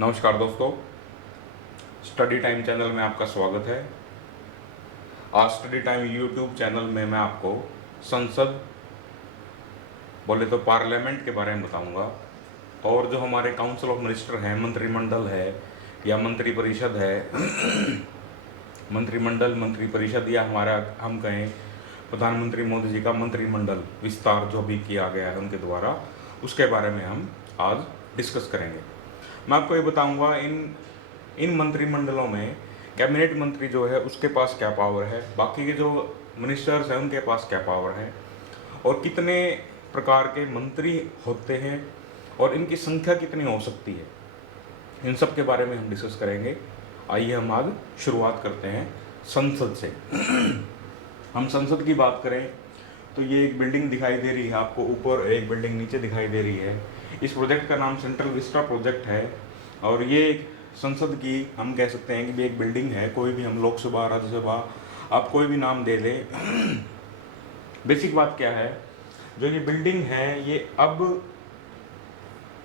नमस्कार दोस्तों, study time channel में आपका स्वागत है। आज स्टडी टाइम यूट्यूब चैनल में मैं आपको संसद बोले तो पार्लियामेंट के बारे में बताऊंगा और जो हमारे काउंसिल ऑफ मिनिस्टर हैं, मंत्रिमंडल है या मंत्री परिषद है मंत्री परिषद या हमारा हम कहें प्रधानमंत्री मोदी जी का मंत्रिमंडल विस्तार जो भी किया गया है उनके द्वारा, उसके बारे में हम आज डिस्कस करेंगे। मैं आपको ये बताऊंगा इन मंत्रिमंडलों में कैबिनेट मंत्री जो है उसके पास क्या पावर है, बाकी के जो मिनिस्टर्स हैं उनके पास क्या पावर है और कितने प्रकार के मंत्री होते हैं और इनकी संख्या कितनी हो सकती है, इन सब के बारे में हम डिस्कस करेंगे। आइए हम आज शुरुआत करते हैं संसद से। हम संसद की बात करें तो ये एक बिल्डिंग दिखाई दे रही है आपको, ऊपर एक बिल्डिंग नीचे दिखाई दे रही है। इस प्रोजेक्ट का नाम सेंट्रल विस्टा प्रोजेक्ट है और ये एक संसद की हम कह सकते हैं कि भी एक बिल्डिंग है। कोई भी हम लोकसभा, राज्यसभा, आप कोई भी नाम दे लें। बेसिक बात क्या है, जो ये बिल्डिंग है ये अब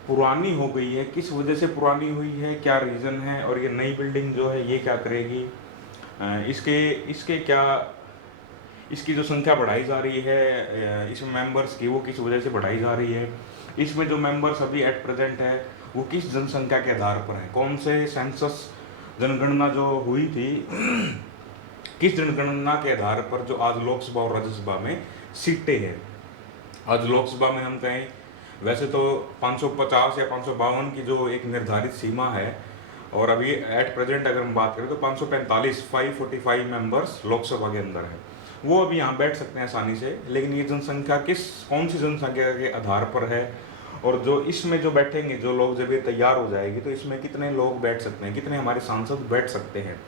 पुरानी हो गई है। किस वजह से पुरानी हुई है, क्या रीज़न है और ये नई बिल्डिंग जो है ये क्या करेगी, इसके क्या, इसकी जो संख्या बढ़ाई जा रही है इसमें मेंबर्स की, वो किस वजह से बढ़ाई जा रही है। इसमें जो मेंबर्स अभी एट प्रेजेंट है वो किस जनसंख्या के आधार पर है, कौन से सेंसस जनगणना जो हुई थी किस जनगणना के आधार पर जो आज लोकसभा और राज्यसभा में सीटें हैं। आज लोकसभा में हम कहें वैसे तो 550 या 552 की जो एक निर्धारित सीमा है और अभी एट प्रेजेंट अगर हम बात करें तो 545 मेंबर्स लोकसभा के अंदर है, वो अभी यहाँ बैठ सकते हैं आसानी से। लेकिन ये जनसंख्या कौन सी जनसंख्या के आधार पर है और जो इसमें जो बैठेंगे, जो लोग जब ये तैयार हो जाएगी तो इसमें कितने लोग बैठ सकते हैं, कितने हमारे सांसद बैठ सकते हैं,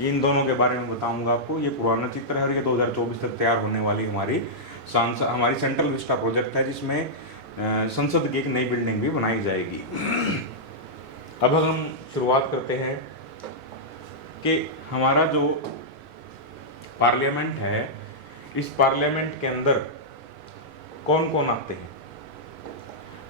ये इन दोनों के बारे में बताऊंगा आपको। ये पुराना चित्र है और ये 2024 तक तैयार होने वाली हमारी सेंट्रल विस्टा प्रोजेक्ट है, जिसमें संसद की एक नई बिल्डिंग भी बनाई जाएगी। अब हम शुरुआत करते हैं कि हमारा जो पार्लियामेंट है, इस पार्लियामेंट के अंदर कौन कौन आते हैं।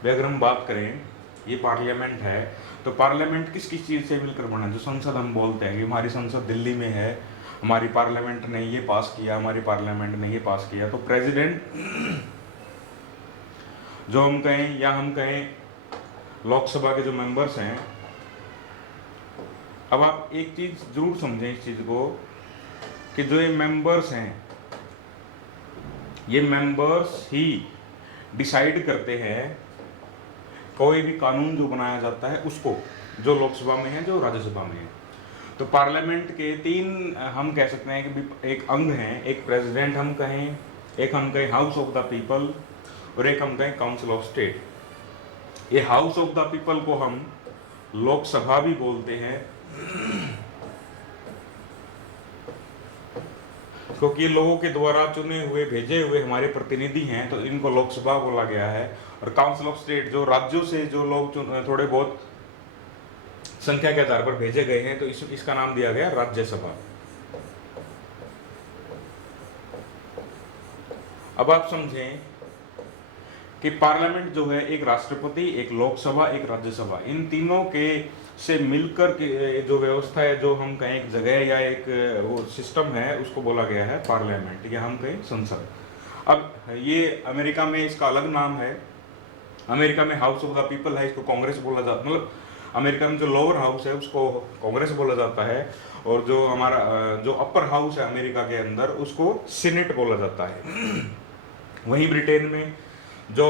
अगर हम बात करें ये पार्लियामेंट है तो पार्लियामेंट किस किस चीज़ से मिलकर बना है। जो संसद हम बोलते हैं कि हमारी संसद दिल्ली में है, हमारी पार्लियामेंट ने ये पास किया, हमारी पार्लियामेंट ने ये पास किया। तो प्रेसिडेंट जो हम कहें या हम कहें लोकसभा के जो मेंबर्स हैं। अब आप एक चीज़ जरूर समझें इस चीज़ को कि जो ये मेंबर्स हैं, ये मेंबर्स ही डिसाइड करते हैं कोई भी कानून जो बनाया जाता है उसको, जो लोकसभा में है, जो राज्यसभा में है। तो पार्लियामेंट के तीन हम कह सकते हैं कि एक अंग हैं, एक प्रेसिडेंट हम कहें, एक हम कहें हाउस ऑफ द पीपल और एक हम कहें काउंसिल ऑफ स्टेट। ये हाउस ऑफ द पीपल को हम लोकसभा भी बोलते हैं क्योंकि ये लोगों के द्वारा चुने हुए, भेजे हुए हमारे प्रतिनिधि हैं, तो इनको लोकसभा बोला गया है। और काउंसिल ऑफ स्टेट जो राज्यों से जो लोग थोड़े बहुत संख्या के आधार पर भेजे गए हैं, तो इसका नाम दिया गया राज्यसभा। अब आप समझें कि पार्लियामेंट जो है एक राष्ट्रपति, एक लोकसभा, एक राज्यसभा, इन तीनों के से मिलकर के जो व्यवस्था है, जो हम कहें एक जगह या एक वो सिस्टम है, उसको बोला गया है पार्लियामेंट या हम कहें संसद। अब ये अमेरिका में इसका अलग नाम है। अमेरिका में हाउस ऑफ द पीपल है, इसको कांग्रेस बोला जाता, मतलब अमेरिका में जो लोअर हाउस है उसको कांग्रेस बोला जाता है और जो हमारा जो अपर हाउस है अमेरिका के अंदर उसको सीनेट बोला जाता है। वहीं ब्रिटेन में जो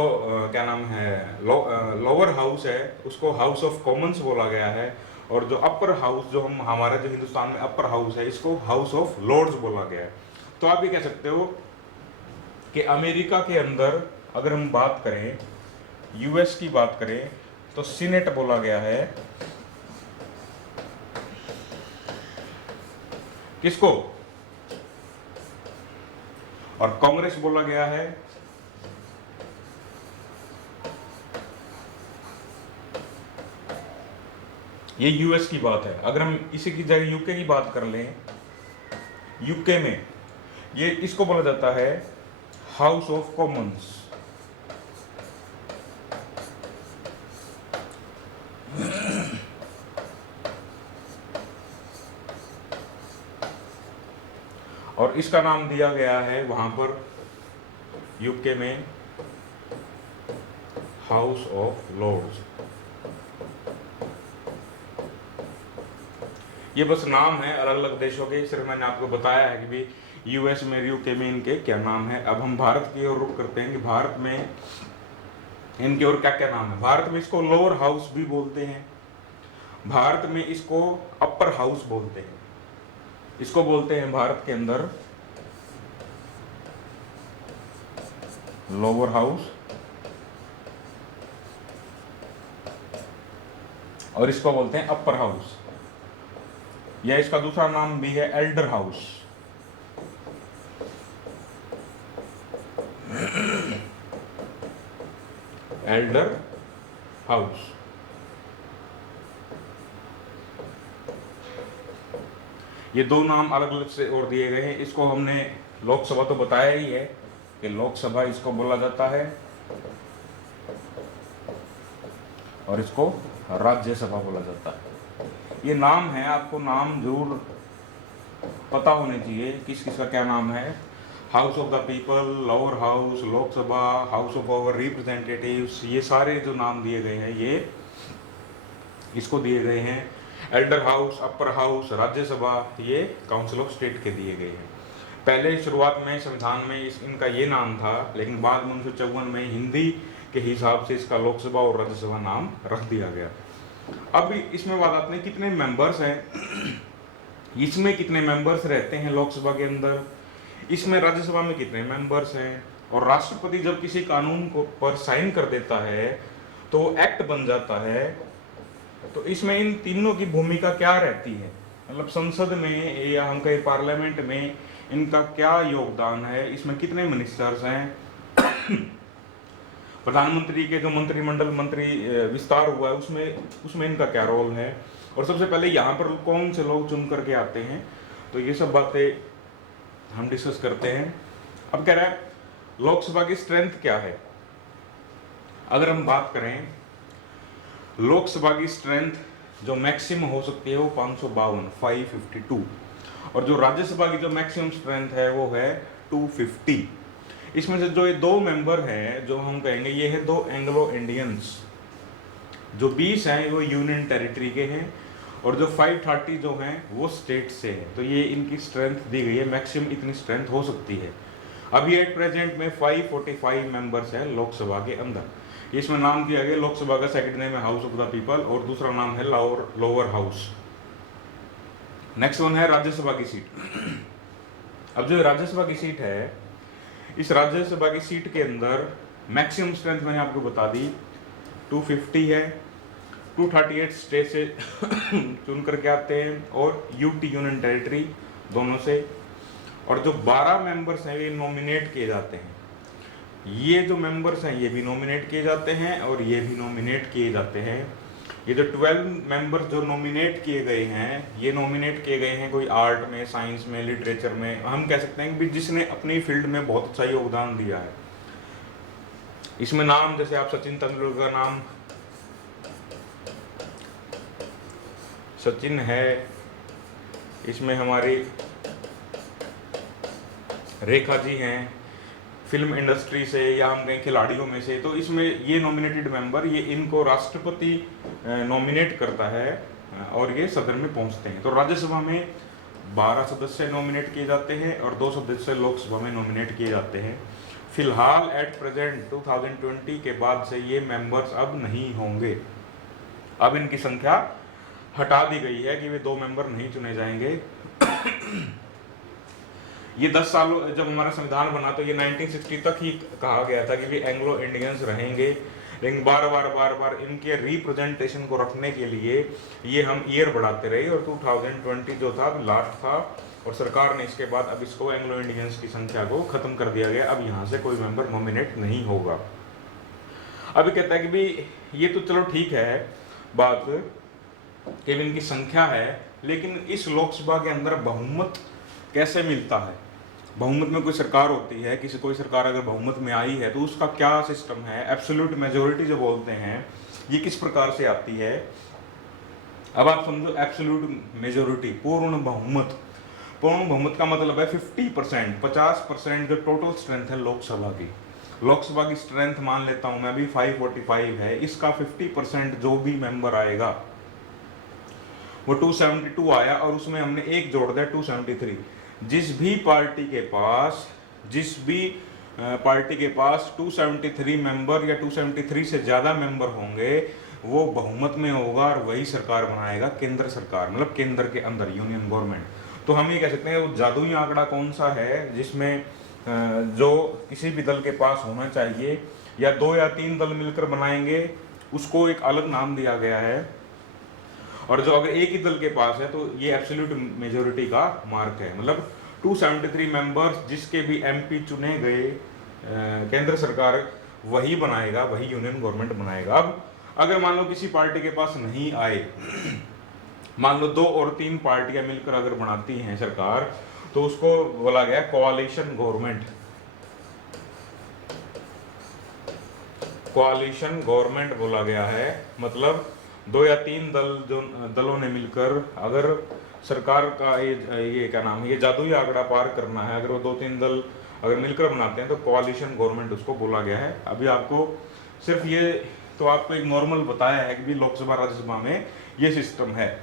क्या नाम है लोअर हाउस है उसको हाउस ऑफ कॉमन्स बोला गया है और जो अपर हाउस जो हमारा जो हिंदुस्तान में अपर हाउस है इसको हाउस ऑफ लॉर्ड्स बोला गया है। तो आप ये कह सकते हो कि अमेरिका के अंदर अगर हम बात करें, यूएस की बात करें, तो सीनेट बोला गया है किसको, और कांग्रेस बोला गया है ये यूएस की बात है। अगर हम इसी की जगह यूके की बात कर लें, यूके में ये इसको बोला जाता है हाउस ऑफ कॉमन्स। और इसका नाम दिया गया है वहाँ पर यूके में हाउस ऑफ लॉर्ड्स। ये बस नाम है अलग अलग देशों के, सिर्फ मैंने आपको बताया है कि भाई यूएस में, यूके में इनके क्या नाम है। अब हम भारत की ओर रुख करते हैं कि भारत में इनके और क्या क्या नाम है। भारत में इसको लोअर हाउस भी बोलते हैं, भारत में इसको अपर हाउस बोलते हैं, इसको बोलते हैं भारत के अंदर लोअर हाउस, और इसको बोलते हैं अपर हाउस, या इसका दूसरा नाम भी है एल्डर हाउस। Elder house. ये दो नाम अलग अलग से और दिए गए हैं। इसको हमने लोकसभा तो बताया ही है कि लोकसभा इसको बोला जाता है, और इसको राज्यसभा बोला जाता है। ये नाम है, आपको नाम जरूर पता होने चाहिए किस किस का क्या नाम है। House of the people, lower house, Lok Sabha, house of our representatives, ये सारे जो नाम दिए गए हैं ये इसको दिए गए हैं। Elder house, upper house, Rajya Sabha, ये काउंसिल ऑफ स्टेट के दिए गए हैं। पहले शुरुआत में संविधान में इनका ये नाम था, लेकिन बाद में 1954 में हिंदी के हिसाब से इसका लोकसभा और राज्यसभा नाम रख दिया गया। अब इसमें बात आते हैं कितने मेंबर्स हैं, इसमें कितने मेंबर्स रहते हैं लोकसभा के अंदर, इसमें राज्यसभा में कितने मेंबर्स हैं, और राष्ट्रपति जब किसी कानून को पर साइन कर देता है तो एक्ट बन जाता है, तो इसमें इन तीनों की भूमिका क्या रहती है, मतलब संसद में या हम कहें पार्लियामेंट में इनका क्या योगदान है, इसमें कितने मिनिस्टर्स हैं, प्रधानमंत्री के जो मंत्रिमंडल मंत्री विस्तार हुआ है उसमें इनका क्या रोल है, और सबसे पहले यहाँ पर कौन से लोग चुन करके आते हैं, तो ये सब बातें हम डिस्कस करते हैं। अब कह रहा है लोकसभा की स्ट्रेंथ क्या है। अगर हम बात करें लोकसभा की स्ट्रेंथ जो मैक्सिमम हो सकती है वो 552, और जो राज्यसभा की जो मैक्सिमम स्ट्रेंथ है वो है 250। इसमें से जो ये दो मेंबर हैं जो हम कहेंगे ये है दो एंग्लो इंडियंस, जो 20 हैं वो यूनियन टेरिटरी के हैं, और जो 530 जो हैं वो स्टेट से हैं। तो ये इनकी स्ट्रेंथ दी गई है, मैक्सिमम इतनी स्ट्रेंथ हो सकती है। अभी एट प्रेजेंट में 545 मेंबर्स हैं लोकसभा के अंदर। इसमें नाम दिया गया लोकसभा का सेकंड नेम है हाउस ऑफ द पीपल, और दूसरा नाम है लोअर हाउस। नेक्स्ट वन है राज्यसभा की सीट। अब जो राज्यसभा की सीट है, इस राज्यसभा की सीट के अंदर मैक्सिमम स्ट्रेंथ मैंने आपको बता दी 250 है। 238 स्टेट से चुन करके आते हैं, और यूटी यूनियन टेरिटरी दोनों से, और जो 12 मेंबर्स हैं ये नॉमिनेट किए जाते हैं। ये जो मेंबर्स हैं ये भी नॉमिनेट किए जाते हैं, और ये भी नॉमिनेट किए जाते हैं। ये जो 12 मेंबर्स जो नॉमिनेट किए गए हैं, ये नॉमिनेट किए गए हैं कोई आर्ट में, साइंस में, लिटरेचर में, हम कह सकते हैं कि जिसने अपनी फील्ड में बहुत अच्छा योगदान दिया है। इसमें नाम जैसे आप सचिन तेंदुलकर का नाम सचिन है, इसमें हमारी रेखा जी हैं फिल्म इंडस्ट्री से, या हम कहें खिलाड़ियों में से, तो इसमें ये नॉमिनेटेड मेंबर ये इनको राष्ट्रपति नॉमिनेट करता है, और ये सदन में पहुंचते हैं। तो राज्यसभा में 12 सदस्य नॉमिनेट किए जाते हैं, और 2 सदस्य लोकसभा में नॉमिनेट किए जाते हैं। फिलहाल एट प्रेजेंट 2020 के बाद से ये मेंबर्स अब नहीं होंगे, अब इनकी संख्या हटा दी गई है कि वे 2 मेंबर नहीं चुने जाएंगे। ये 10 सालों जब हमारा संविधान बना तो ये 1960 तक ही कहा गया था कि वे एंग्लो इंडियंस रहेंगे, लेकिन बार बार इनके रिप्रेजेंटेशन को रखने के लिए ये हम ईयर बढ़ाते रहे, और 2020 जो था लास्ट था, और सरकार ने इसके बाद अब इसको एंग्लो इंडियंस की संख्या को खत्म कर दिया गया। अब यहाँ से कोई मेंबर नॉमिनेट नहीं होगा। अभी कहता है कि भाई ये तो चलो ठीक है बात कि इनकी संख्या है, लेकिन इस लोकसभा के अंदर बहुमत कैसे मिलता है। बहुमत में कोई सरकार होती है, कोई सरकार अगर बहुमत में आई है तो उसका क्या सिस्टम है। एब्सोल्यूट मेजोरिटी जो बोलते हैं ये किस प्रकार से आती है। अब आप समझो एब्सोल्यूट मेजोरिटी, पूर्ण बहुमत, पूर्ण बहुमत का मतलब है 50%, 50% जो टोटल स्ट्रेंथ है लोकसभा की स्ट्रेंथ मान लेता हूं मैं अभी 545 है, इसका 50% जो भी मेंबर आएगा वो 272 आया, और उसमें हमने एक जोड़ दिया 273। जिस भी पार्टी के पास 273 मेंबर या 273 से ज्यादा मेंबर होंगे वो बहुमत में होगा और वही सरकार बनाएगा, केंद्र सरकार, मतलब केंद्र के अंदर यूनियन गवर्नमेंट। तो हम ये कह सकते हैं वो जादुई आंकड़ा कौन सा है जिसमें जो किसी भी दल के पास होना चाहिए, या 2 या 3 दल मिलकर बनाएंगे, उसको एक अलग नाम दिया गया है। और जो अगर एक ही दल के पास है तो ये एब्सोल्यूट मेजोरिटी का मार्क है, मतलब 273 मेंबर्स जिसके भी एमपी चुने गए केंद्र सरकार वही बनाएगा, वही यूनियन गवर्नमेंट बनाएगा। अब अगर मान लो किसी पार्टी के पास नहीं आए, मान लो 2 और 3 पार्टियां मिलकर अगर बनाती हैं सरकार, तो उसको बोला गया कोalition गवर्नमेंट बोला गया है। मतलब 2 या 3 दलों ने मिलकर अगर सरकार का ये क्या नाम है, ये जादुई आंकड़ा पार करना है, अगर वो 2-3 दल अगर मिलकर बनाते हैं तो कोalition गवर्नमेंट उसको बोला गया है। अभी आपको सिर्फ ये तो आपको एक नॉर्मल बताया है कि भी लोकसभा राज्यसभा में ये सिस्टम है।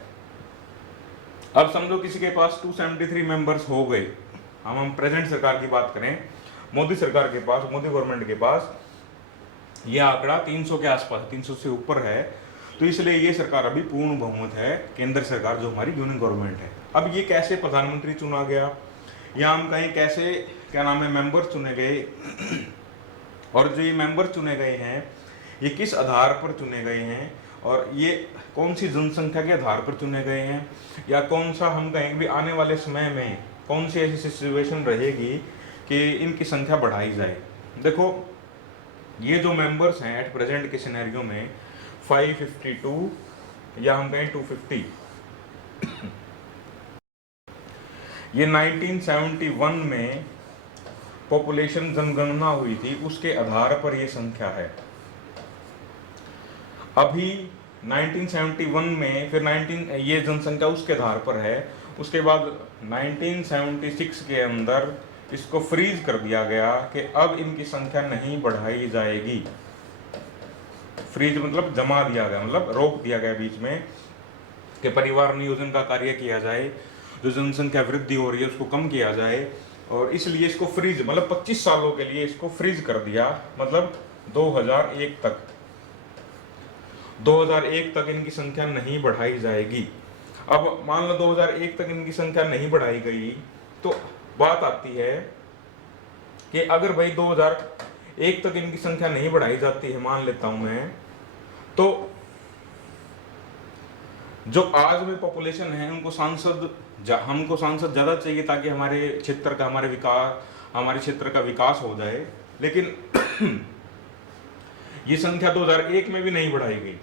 अब समझो किसी के पास 273 मेंबर्स हो गए, हम प्रेजेंट सरकार की बात करें, मोदी सरकार के पास, मोदी गवर्नमेंट के पास ये आंकड़ा 300 के आसपास, 300 से ऊपर है, तो इसलिए ये सरकार अभी पूर्ण बहुमत है, केंद्र सरकार जो हमारी यूनियन गवर्नमेंट है। अब ये कैसे प्रधानमंत्री चुना गया, या हम कहीं कैसे क्या नाम है मेंबर चुने गए, और जो ये मेंबर चुने गए हैं ये किस आधार पर चुने गए हैं, और ये कौन सी जनसंख्या के आधार पर चुने गए हैं, या कौन सा हम कहेंगे भी आने वाले समय में कौन सी ऐसी सिचुएशन रहेगी कि इनकी संख्या बढ़ाई जाए। देखो ये जो मेंबर्स हैं एट प्रेजेंट के सिनेरियो में 552 या हम कहें 250, ये 1971 में पॉपुलेशन जनगणना हुई थी, उसके आधार पर ये संख्या है। अभी 1971 में फिर ये जनसंख्या उसके आधार पर है, उसके बाद 1976 के अंदर इसको फ्रीज कर दिया गया कि अब इनकी संख्या नहीं बढ़ाई जाएगी। फ्रीज मतलब जमा दिया गया, मतलब रोक दिया गया बीच में कि परिवार नियोजन का कार्य किया जाए, जो जनसंख्या वृद्धि हो रही है उसको कम किया जाए, और इसलिए इसको फ्रीज मतलब 25 सालों के लिए इसको फ्रीज कर दिया, मतलब 2001 तक इनकी संख्या नहीं बढ़ाई जाएगी। अब मान लो 2001 तक इनकी संख्या नहीं बढ़ाई गई, तो बात आती है कि अगर भाई 2001 तक इनकी संख्या नहीं बढ़ाई जाती है, मान लेता हूं मैं, तो जो आज में पॉपुलेशन है हमको सांसद ज्यादा चाहिए ताकि हमारे क्षेत्र का हमारे क्षेत्र का विकास हो जाए, लेकिन ये संख्या 2001 में भी नहीं बढ़ाई गई।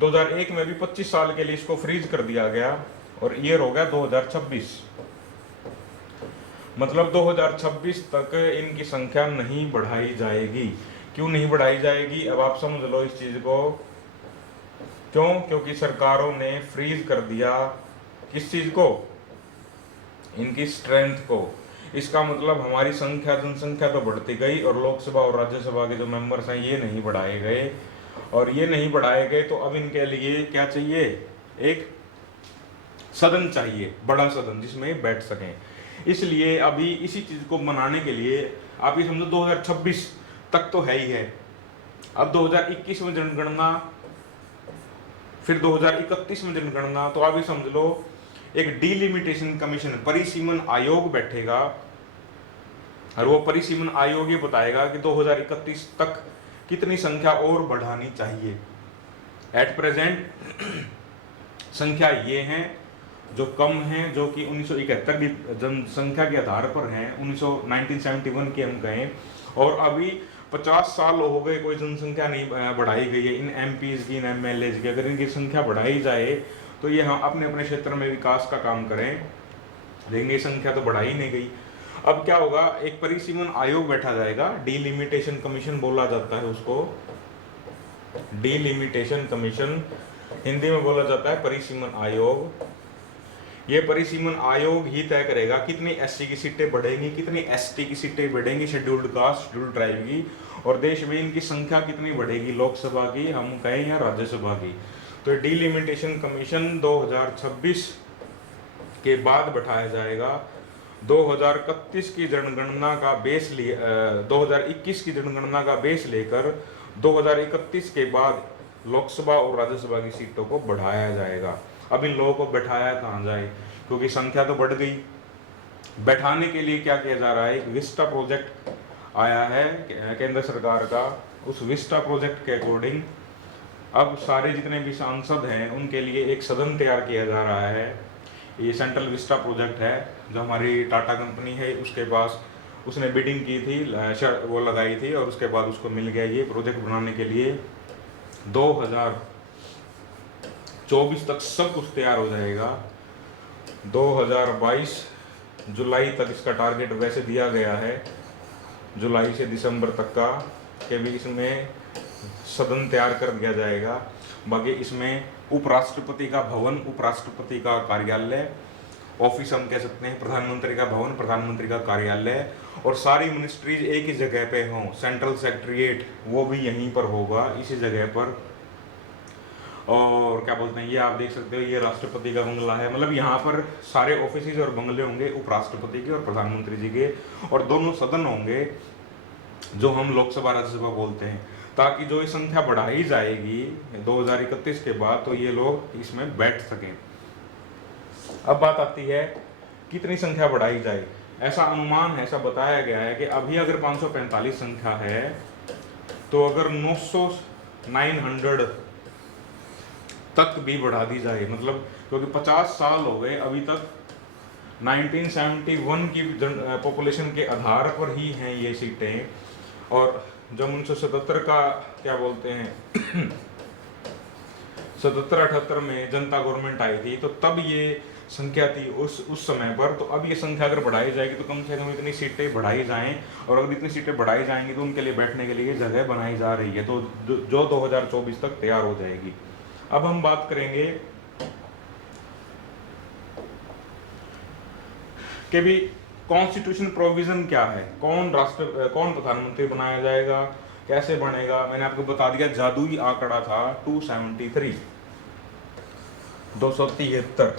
2001 में भी 25 साल के लिए इसको फ्रीज कर दिया गया, और ईयर हो गया 2026, मतलब 2026 तक इनकी संख्या नहीं बढ़ाई जाएगी। क्यों नहीं बढ़ाई जाएगी, अब आप समझ लो इस चीज को। क्यों? क्योंकि सरकारों ने फ्रीज कर दिया किस चीज को, इनकी स्ट्रेंथ को। इसका मतलब हमारी जनसंख्या तो बढ़ती गई, और लोकसभा और राज्यसभा के जो मेंबर्स हैं ये नहीं बढ़ाए गए, और ये नहीं बढ़ाए गए, तो अब इनके लिए क्या चाहिए, एक सदन चाहिए, बड़ा सदन जिसमें बैठ सकें। इसलिए अभी इसी चीज को बनाने के लिए आप ये समझो 2026 तक तो है ही है, अब 2021 में जनगणना, फिर 2031 में जनगणना, तो आप ये समझ लो एक डिलिमिटेशन कमीशन, परिसीमन आयोग बैठेगा, और वो परिसीमन आयोग ये बताएगा कि 2031 तक कितनी संख्या और बढ़ानी चाहिए। एट प्रेजेंट संख्या ये हैं जो कम हैं, जो कि 1971 की जनसंख्या के आधार पर हैं, 1971 के हम कहें, और अभी 50 साल हो गए कोई जनसंख्या नहीं बढ़ाई गई है इन एमपीज की, इन एमएलएज की। अगर इनकी संख्या बढ़ाई जाए तो ये हम अपने अपने क्षेत्र में विकास का काम करें, लेकिन ये संख्या तो बढ़ाई नहीं गई। अब क्या होगा, एक परिसीमन आयोग बैठा जाएगा, डिलिमिटेशन कमीशन बोला जाता है उसको, डिलिमिटेशन कमीशन हिंदी में बोला जाता है परिसीमन आयोग। ये परिसीमन आयोग ही तय करेगा कितनी एससी की सीटें बढ़ेंगी, कितनी एसटी की सीटें बढ़ेंगी, शेड्यूल्ड कास्ट शेड्यूल्ड ट्राइब की, और देश में इनकी संख्या कितनी बढ़ेगी, लोकसभा की हम कहें या राज्यसभा की। तो डिलिमिटेशन कमीशन 2026 के बाद बैठाया जाएगा। 2021 की जनगणना का बेस 2021 की जनगणना का बेस लेकर 2031 के बाद लोकसभा और राज्यसभा की सीटों को बढ़ाया जाएगा। अब इन लोगों को बैठाया कहाँ जाए, क्योंकि संख्या तो बढ़ गई। बैठाने के लिए क्या किया जा रहा है, एक विस्टा प्रोजेक्ट आया है केंद्र सरकार का। उस विस्टा प्रोजेक्ट के अकॉर्डिंग अब सारे जितने भी सांसद हैं उनके लिए एक सदन तैयार किया जा रहा है। ये सेंट्रल विस्टा प्रोजेक्ट है जो हमारी टाटा कंपनी है, उसके पास उसने बिडिंग की थी, वो लगाई थी और उसके बाद उसको मिल गया ये प्रोजेक्ट बनाने के लिए। 2024 तक सब कुछ तैयार हो जाएगा। 2022 जुलाई तक इसका टारगेट वैसे दिया गया है, जुलाई से दिसंबर तक का, कि भी इसमें सदन तैयार कर दिया जाएगा। बाकी इसमें उपराष्ट्रपति का भवन, उपराष्ट्रपति का कार्यालय, ऑफिस हम कह सकते हैं, प्रधानमंत्री का भवन, प्रधानमंत्री का कार्यालय, और सारी मिनिस्ट्रीज एक ही जगह पे हों। सेंट्रल सेक्रेटरिएट वो भी यहीं पर होगा, इसी जगह पर। और क्या बोलते हैं, ये आप देख सकते हो, ये राष्ट्रपति का बंगला है। मतलब यहाँ पर सारे ऑफिस और बंगले होंगे उपराष्ट्रपति के और प्रधानमंत्री जी के, और दोनों सदन होंगे जो हम लोकसभा राज्यसभा बोलते हैं, ताकि जो ये संख्या बढ़ाई जाएगी 2031 के बाद, तो ये लोग इसमें बैठ सकें। अब बात आती है कितनी संख्या बढ़ाई जाए। ऐसा अनुमान है, ऐसा बताया गया है कि अभी अगर 545 संख्या है, तो अगर 900 तक भी बढ़ा दी जाए, मतलब क्योंकि 50 साल हो गए अभी तक, 1971 की पॉपुलेशन के आधार पर ही हैं ये सीटें। और जब 1977 का क्या बोलते हैं 77-78 में जनता गवर्नमेंट आई थी, तो तब ये संख्या थी उस समय पर। तो अब ये संख्या अगर बढ़ाई जाएगी तो कम से कम इतनी सीटें बढ़ाई जाएं, और अगर इतनी सीटें बढ़ाई जाएंगी तो उनके लिए बैठने के लिए जगह बनाई जा रही है, तो जो 2024 तक तैयार हो जाएगी। अब हम बात करेंगे कि भी कॉन्स्टिट्यूशन प्रोविजन क्या है, कौन प्रधानमंत्री बनाया जाएगा, कैसे बनेगा। मैंने आपको बता दिया, जादुई आंकड़ा था 273, 273।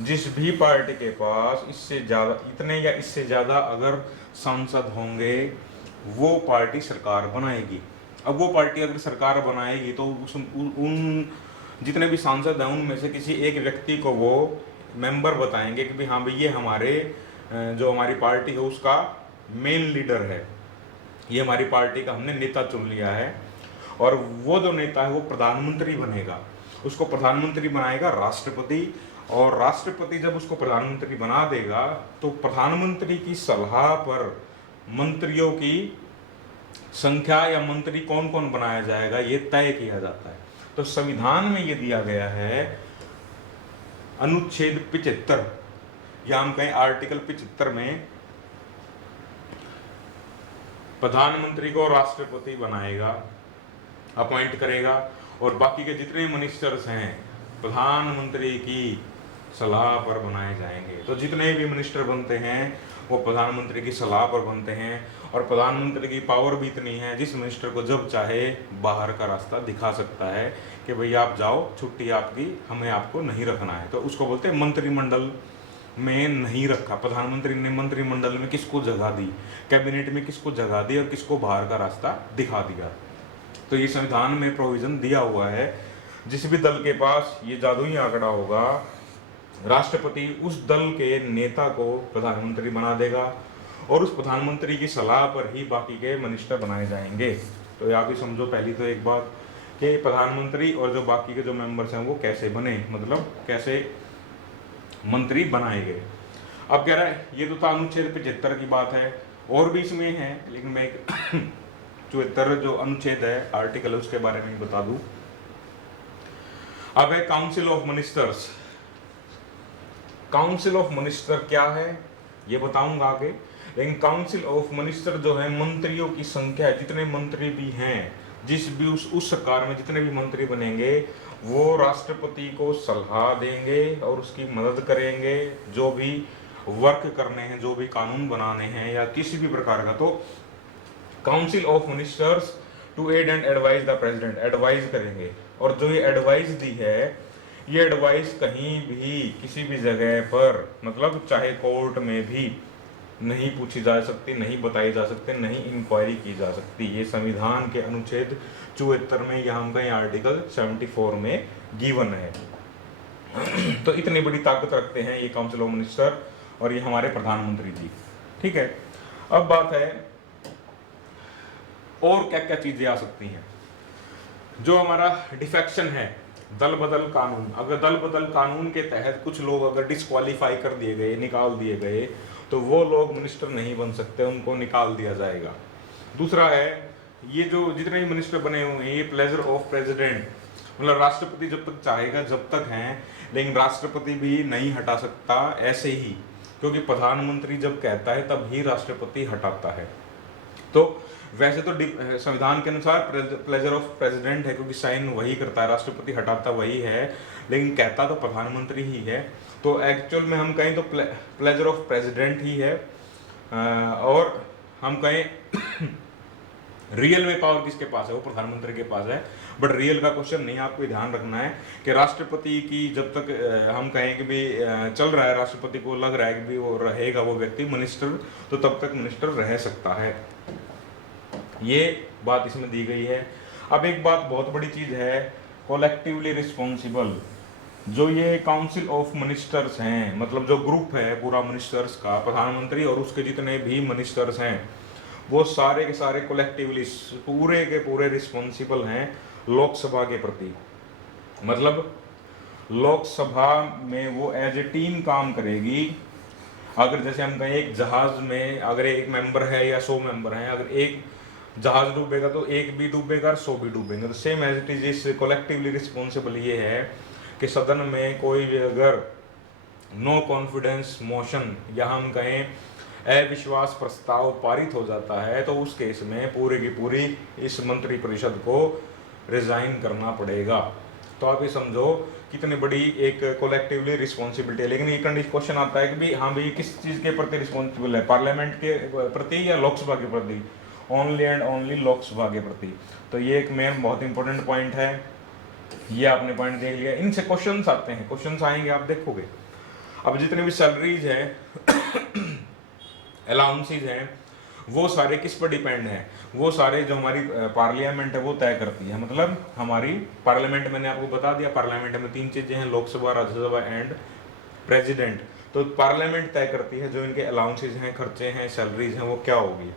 जिस भी पार्टी के पास इससे ज्यादा, इतने या इससे ज्यादा अगर सांसद होंगे, वो पार्टी सरकार बनाएगी। अब वो पार्टी अगर सरकार बनाएगी तो उन जितने भी सांसद हैं उनमें से किसी एक व्यक्ति को वो मेंबर बताएंगे कि भाई हाँ भाई ये हमारे जो हमारी पार्टी है उसका मेन लीडर है, ये हमारी पार्टी का हमने नेता चुन लिया है। और वो जो नेता है वो प्रधानमंत्री बनेगा, उसको प्रधानमंत्री बनाएगा राष्ट्रपति। और राष्ट्रपति जब उसको प्रधानमंत्री बना देगा तो प्रधानमंत्री की सलाह पर मंत्रियों की संख्या या मंत्री कौन कौन बनाया जाएगा ये तय किया जाता है। तो संविधान में ये दिया गया है, अनुच्छेद 75 या हम कहें आर्टिकल 75 में, प्रधानमंत्री को राष्ट्रपति बनाएगा, अपॉइंट करेगा, और बाकी के जितने मिनिस्टर्स हैं प्रधानमंत्री की सलाह पर बनाए जाएंगे। तो जितने भी मिनिस्टर बनते हैं वो प्रधानमंत्री की सलाह पर बनते हैं। और प्रधानमंत्री की पावर भी इतनी है, जिस मिनिस्टर को जब चाहे बाहर का रास्ता दिखा सकता है कि भाई आप जाओ, छुट्टी आपकी, हमें आपको नहीं रखना है। तो उसको बोलते हैं मंत्रिमंडल में नहीं रखा। प्रधानमंत्री ने मंत्रिमंडल में किसको जगह दी, कैबिनेट में किसको जगह दी, और किसको बाहर का रास्ता दिखा दिया। तो ये संविधान में प्रोविजन दिया हुआ है। जिस भी दल के पास ये जादुई आंकड़ा होगा, राष्ट्रपति उस दल के नेता को प्रधानमंत्री बना देगा, और उस प्रधानमंत्री की सलाह पर ही बाकी के मिनिस्टर बनाए जाएंगे। तो आप ही समझो पहली तो एक बात कि प्रधानमंत्री और जो बाकी के जो मेंबर्स हैं वो कैसे बने, मतलब कैसे मंत्री बनाए गए। अब कह रहा है ये तो था अनुच्छेद 75 की बात है, और भी इसमें है, लेकिन मैं 74 जो अनुच्छेद है आर्टिकल है उसके बारे में बता दूं। अब है council of ministers. Council of minister क्या है ये बताऊंगा आगे, लेकिन काउंसिल ऑफ मिनिस्टर जो है मंत्रियों की संख्या है, जितने मंत्री भी हैं जिस भी उस सरकार में जितने भी मंत्री बनेंगे वो राष्ट्रपति को सलाह देंगे और उसकी मदद करेंगे, जो भी वर्क करने हैं, जो भी कानून बनाने हैं या किसी भी प्रकार का। तो council of ministers to aid and advise the president, advise करेंगे। और जो ये एडवाइस दी है, ये एडवाइस कहीं भी किसी भी जगह पर, मतलब चाहे कोर्ट में भी नहीं पूछी जा सकती, नहीं बताई जा सकती, नहीं इंक्वायरी की जा सकती। ये संविधान के अनुच्छेद 74 में या हम कहीं आर्टिकल 74 में गिवन है। तो इतनी बड़ी ताकत रखते हैं ये काउंसिल ऑफ मिनिस्टर और ये हमारे प्रधानमंत्री जी। ठीक है, अब बात है और क्या क्या चीजें आ सकती हैं। जो हमारा डिफेक्शन है, दल बदल कानून, अगर दल बदल कानून के तहत कुछ लोग अगर डिस्क्वालीफाई कर दिए गए, निकाल दिए गए, तो वो लोग मिनिस्टर नहीं बन सकते, उनको निकाल दिया जाएगा। दूसरा है, ये जो जितने भी मिनिस्टर बने हुए हैं, ये प्लेजर ऑफ प्रेसिडेंट, मतलब राष्ट्रपति जब तक चाहेगा जब तक हैं, लेकिन राष्ट्रपति भी नहीं हटा सकता ऐसे ही, क्योंकि प्रधानमंत्री जब कहता है तब ही राष्ट्रपति हटाता है। तो वैसे तो संविधान के अनुसार प्लेजर ऑफ प्रेसिडेंट है, क्योंकि साइन वही करता है, राष्ट्रपति हटाता वही है, लेकिन कहता तो प्रधानमंत्री ही है। तो एक्चुअल में हम कहें तो प्लेजर ऑफ प्रेसिडेंट ही है। और हम कहें रियल में पावर किसके पास है, वो प्रधानमंत्री के पास है। बट रियल का क्वेश्चन नहीं, आपको ध्यान रखना है कि राष्ट्रपति की जब तक हम कहें कि भी चल रहा है, राष्ट्रपति को लग रहा है कि भी वो रहेगा वो व्यक्ति मिनिस्टर, तो तब तक मिनिस्टर रह सकता है। ये बात इसमें दी गई है। अब एक बात बहुत बड़ी चीज है, कलेक्टिवली रिस्पॉन्सिबल। जो ये काउंसिल ऑफ मिनिस्टर्स हैं, मतलब जो ग्रुप है पूरा मिनिस्टर्स का, प्रधानमंत्री और उसके जितने भी मिनिस्टर्स हैं, वो सारे के सारे कलेक्टिवली पूरे के पूरे रिस्पॉन्सिबल हैं लोकसभा के प्रति। मतलब लोकसभा में वो एज ए टीम काम करेगी। अगर जैसे हम कहें एक जहाज में अगर एक मेंबर है या 100 मेंबर हैं, अगर एक जहाज डूबेगा तो एक भी डूबेगा और 100 भी डूबेंगे। तो सेम एज इट इज इस कलेक्टिवली रिस्पॉन्सिबल ये है कि सदन में कोई भी अगर नो कॉन्फिडेंस मोशन या हम कहें अविश्वास प्रस्ताव पारित हो जाता है, तो उस केस में पूरी की पूरी इस मंत्री परिषद को रिजाइन करना पड़ेगा। तो आप ये समझो कितनी बड़ी एक कलेक्टिवली रिस्पॉन्सिबिलिटी है। लेकिन ये क्वेश्चन आता है कि भी हाँ भाई किस चीज़ के प्रति रिस्पॉन्सिबल है, पार्लियामेंट के प्रति या लोकसभा के प्रति? ओनली एंड ओनली लोकसभा के प्रति। तो ये एक मेन बहुत इंपॉर्टेंट पॉइंट है, ये आपने पॉइंट देख लिया। इनसे क्वेश्चंस आते हैं, क्वेश्चंस आएंगे आप देखोगे। अब जितने भी सैलरीज हैं अलाउंसेज हैं, वो सारे किस पर डिपेंड हैं? वो सारे जो हमारी पार्लियामेंट है वो तय करती है। मतलब हमारी पार्लियामेंट, मैंने आपको बता दिया पार्लियामेंट में 3 चीजें हैं, लोकसभा, राज्यसभा एंड प्रेसिडेंट। तो पार्लियामेंट तय करती है जो इनके अलाउंसेज हैं, खर्चे हैं, सैलरीज हैं, वो क्या होगी।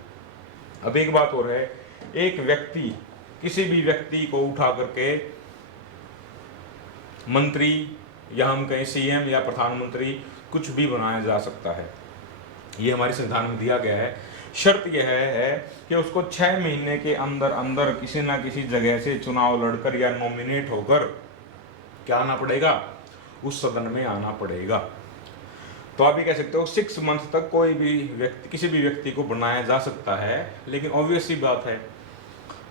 अब एक बात और है, एक व्यक्ति, किसी भी व्यक्ति को उठा करके मंत्री या हम कहें सीएम या प्रधानमंत्री कुछ भी बनाया जा सकता है, ये हमारे संविधान में दिया गया है। शर्त यह है कि उसको 6 महीने के अंदर अंदर किसी ना किसी जगह से चुनाव लड़कर या नॉमिनेट होकर क्या आना पड़ेगा, उस सदन में आना पड़ेगा। तो आप ये कह सकते हो 6 मंथ तक कोई भी व्यक्ति, किसी भी व्यक्ति को बनाया जा सकता है। लेकिन ऑब्वियस सी बात है,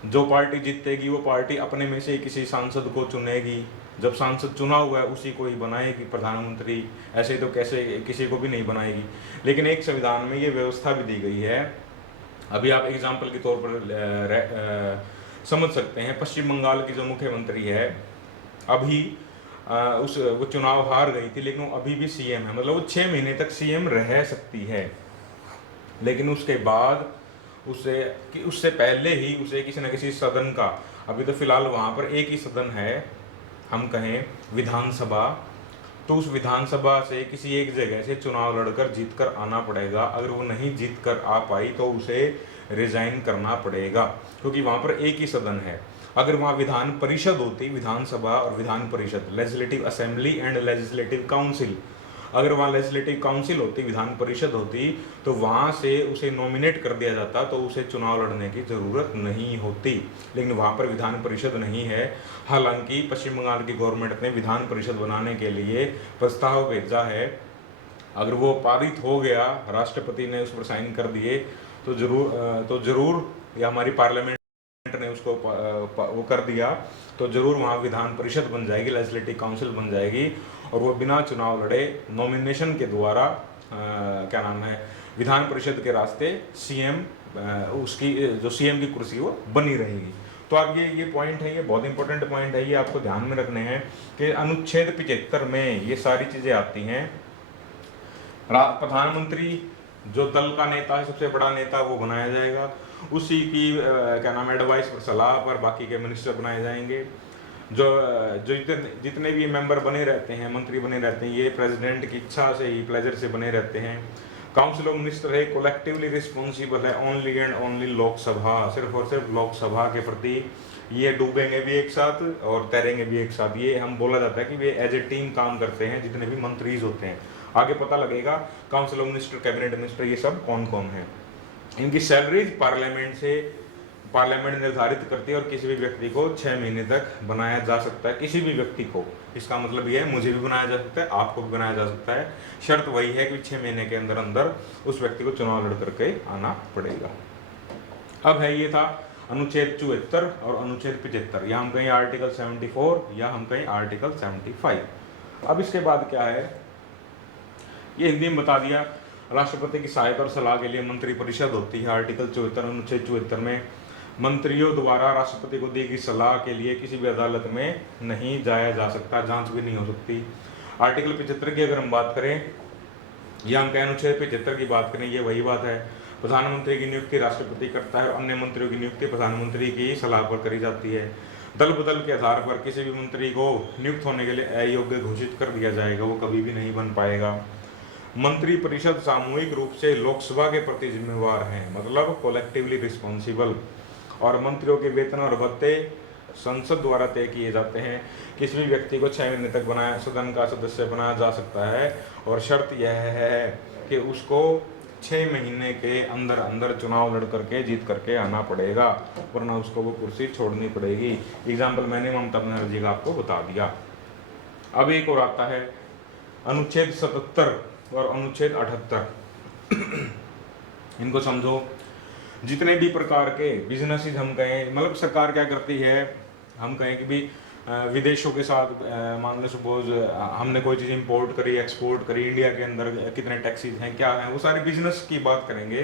जो पार्टी जीतेगी वो पार्टी अपने में से किसी सांसद को चुनेगी। जब सांसद चुना हुआ है उसी को ही बनाएगी प्रधानमंत्री, ऐसे तो कैसे किसी को भी नहीं बनाएगी। लेकिन एक संविधान में ये व्यवस्था भी दी गई है। अभी आप एग्जाम्पल के तौर पर समझ सकते हैं, पश्चिम बंगाल की जो मुख्यमंत्री है अभी वो चुनाव हार गई थी, लेकिन वो अभी भी सीएम है। मतलब वो 6 महीने तक सीएम रह सकती है, लेकिन उसके बाद उससे पहले ही उसे किसी न किसी सदन का, अभी तो फिलहाल वहाँ पर एक ही सदन है, हम कहें विधानसभा, तो उस विधानसभा से किसी एक जगह से चुनाव लड़कर जीत कर आना पड़ेगा। अगर वो नहीं जीत कर आ पाई तो उसे रिजाइन करना पड़ेगा, क्योंकि वहाँ पर एक ही सदन है। अगर वहाँ विधान परिषद होती, विधानसभा और Vidhan Parishad, legislative assembly and legislative council, अगर वहाँ लेजिस्लेटिव काउंसिल होती, विधान परिषद होती, तो वहाँ से उसे नॉमिनेट कर दिया जाता, तो उसे चुनाव लड़ने की ज़रूरत नहीं होती। लेकिन वहाँ पर विधान परिषद नहीं है। हालांकि पश्चिम बंगाल की गवर्नमेंट ने विधान परिषद बनाने के लिए प्रस्ताव भेजा है। अगर वो पारित हो गया, राष्ट्रपति ने उस पर साइन कर दिए, तो जरूर या हमारी पार्लियामेंट ने उसको वो कर दिया तो जरूर वहाँ विधान परिषद बन जाएगी, लेजिस्लेटिव काउंसिल बन जाएगी, और वो बिना चुनाव लड़े नॉमिनेशन के द्वारा क्या नाम है, विधान परिषद के रास्ते सीएम, उसकी जो सीएम की कुर्सी वो बनी रहेगी। तो आप ये पॉइंट है, ये बहुत इंपॉर्टेंट पॉइंट है, ये आपको ध्यान में रखने हैं कि अनुच्छेद 75 में ये सारी चीजें आती हैं। प्रधानमंत्री जो दल का नेता है, सबसे बड़ा नेता, वो बनाया जाएगा, उसी की क्या नाम है, एडवाइस पर, सलाह पर बाकी के मिनिस्टर बनाए जाएंगे। जो जो जितने भी मेंबर बने रहते हैं, मंत्री बने रहते हैं, ये प्रेसिडेंट की इच्छा से ही, प्लेजर से बने रहते हैं। काउंसिल ऑफ मिनिस्टर है, कोलेक्टिवली रिस्पॉन्सिबल है ओनली एंड ओनली लोकसभा, सिर्फ और सिर्फ लोकसभा के प्रति ये डूबेंगे भी एक साथ और तैरेंगे भी एक साथ। ये हम बोला जाता है कि वे एज ए टीम काम करते हैं, जितने भी मंत्रीज होते हैं। आगे पता लगेगा council of minister, cabinet minister, ये सब कौन कौन है। इनकी सैलरीज पार्लियामेंट निर्धारित करती है और किसी भी व्यक्ति को 6 महीने तक बनाया जा सकता है, किसी भी व्यक्ति को। इसका मतलब ये है मुझे भी बनाया जा सकता है, आपको भी बनाया जा सकता है। शर्त वही है कि 6 महीने के अंदर अंदर उस व्यक्ति को चुनाव लड़ करके आना पड़ेगा। अब है, ये था अनुच्छेद 74 और अनुच्छेद 75, या हम कहें आर्टिकल 74 या हम कहें आर्टिकल 75। अब इसके बाद क्या है, ये हिंदी में बता दिया। राष्ट्रपति की सहायता और सलाह के लिए मंत्री परिषद होती है। आर्टिकल 74 अनुच्छेद 74 में मंत्रियों द्वारा राष्ट्रपति को दी गई सलाह के लिए किसी भी अदालत में नहीं जाया जा सकता, जांच भी नहीं हो सकती। आर्टिकल 75 की अगर हम बात करें या हम कहें अनुच्छेद 75 की बात करें, ये वही बात है। प्रधानमंत्री की नियुक्ति राष्ट्रपति करता है और अन्य मंत्रियों की नियुक्ति प्रधानमंत्री की सलाह पर करी जाती है। दल बदल के आधार पर किसी भी मंत्री को नियुक्त होने के लिए अयोग्य घोषित कर दिया जाएगा, वो कभी भी नहीं बन पाएगा। मंत्री परिषद सामूहिक रूप से लोकसभा के प्रति जिम्मेवार है, मतलब कोलेक्टिवली रिस्पॉन्सिबल, और मंत्रियों के वेतन और भत्ते संसद द्वारा तय किए जाते हैं। किसी भी व्यक्ति को 6 महीने तक बनाया, सदन का सदस्य बनाया जा सकता है, और शर्त यह है कि उसको 6 महीने के अंदर अंदर चुनाव लड़ करके जीत करके आना पड़ेगा, वरना उसको वो कुर्सी छोड़नी पड़ेगी। एग्जाम्पल मैंने ममता बनर्जी का आपको बता दिया। अब एक और आता है अनुच्छेद 77 और अनुच्छेद 78। इनको समझो। जितने भी प्रकार के बिजनेसेस हम कहें, मतलब सरकार क्या करती है, हम कहें कि भी विदेशों के साथ, मान लो सपोज हमने कोई चीज़ इंपोर्ट करी, एक्सपोर्ट करी, इंडिया के अंदर कितने टैक्सेस हैं, क्या हैं, वो सारे बिजनेस की बात करेंगे।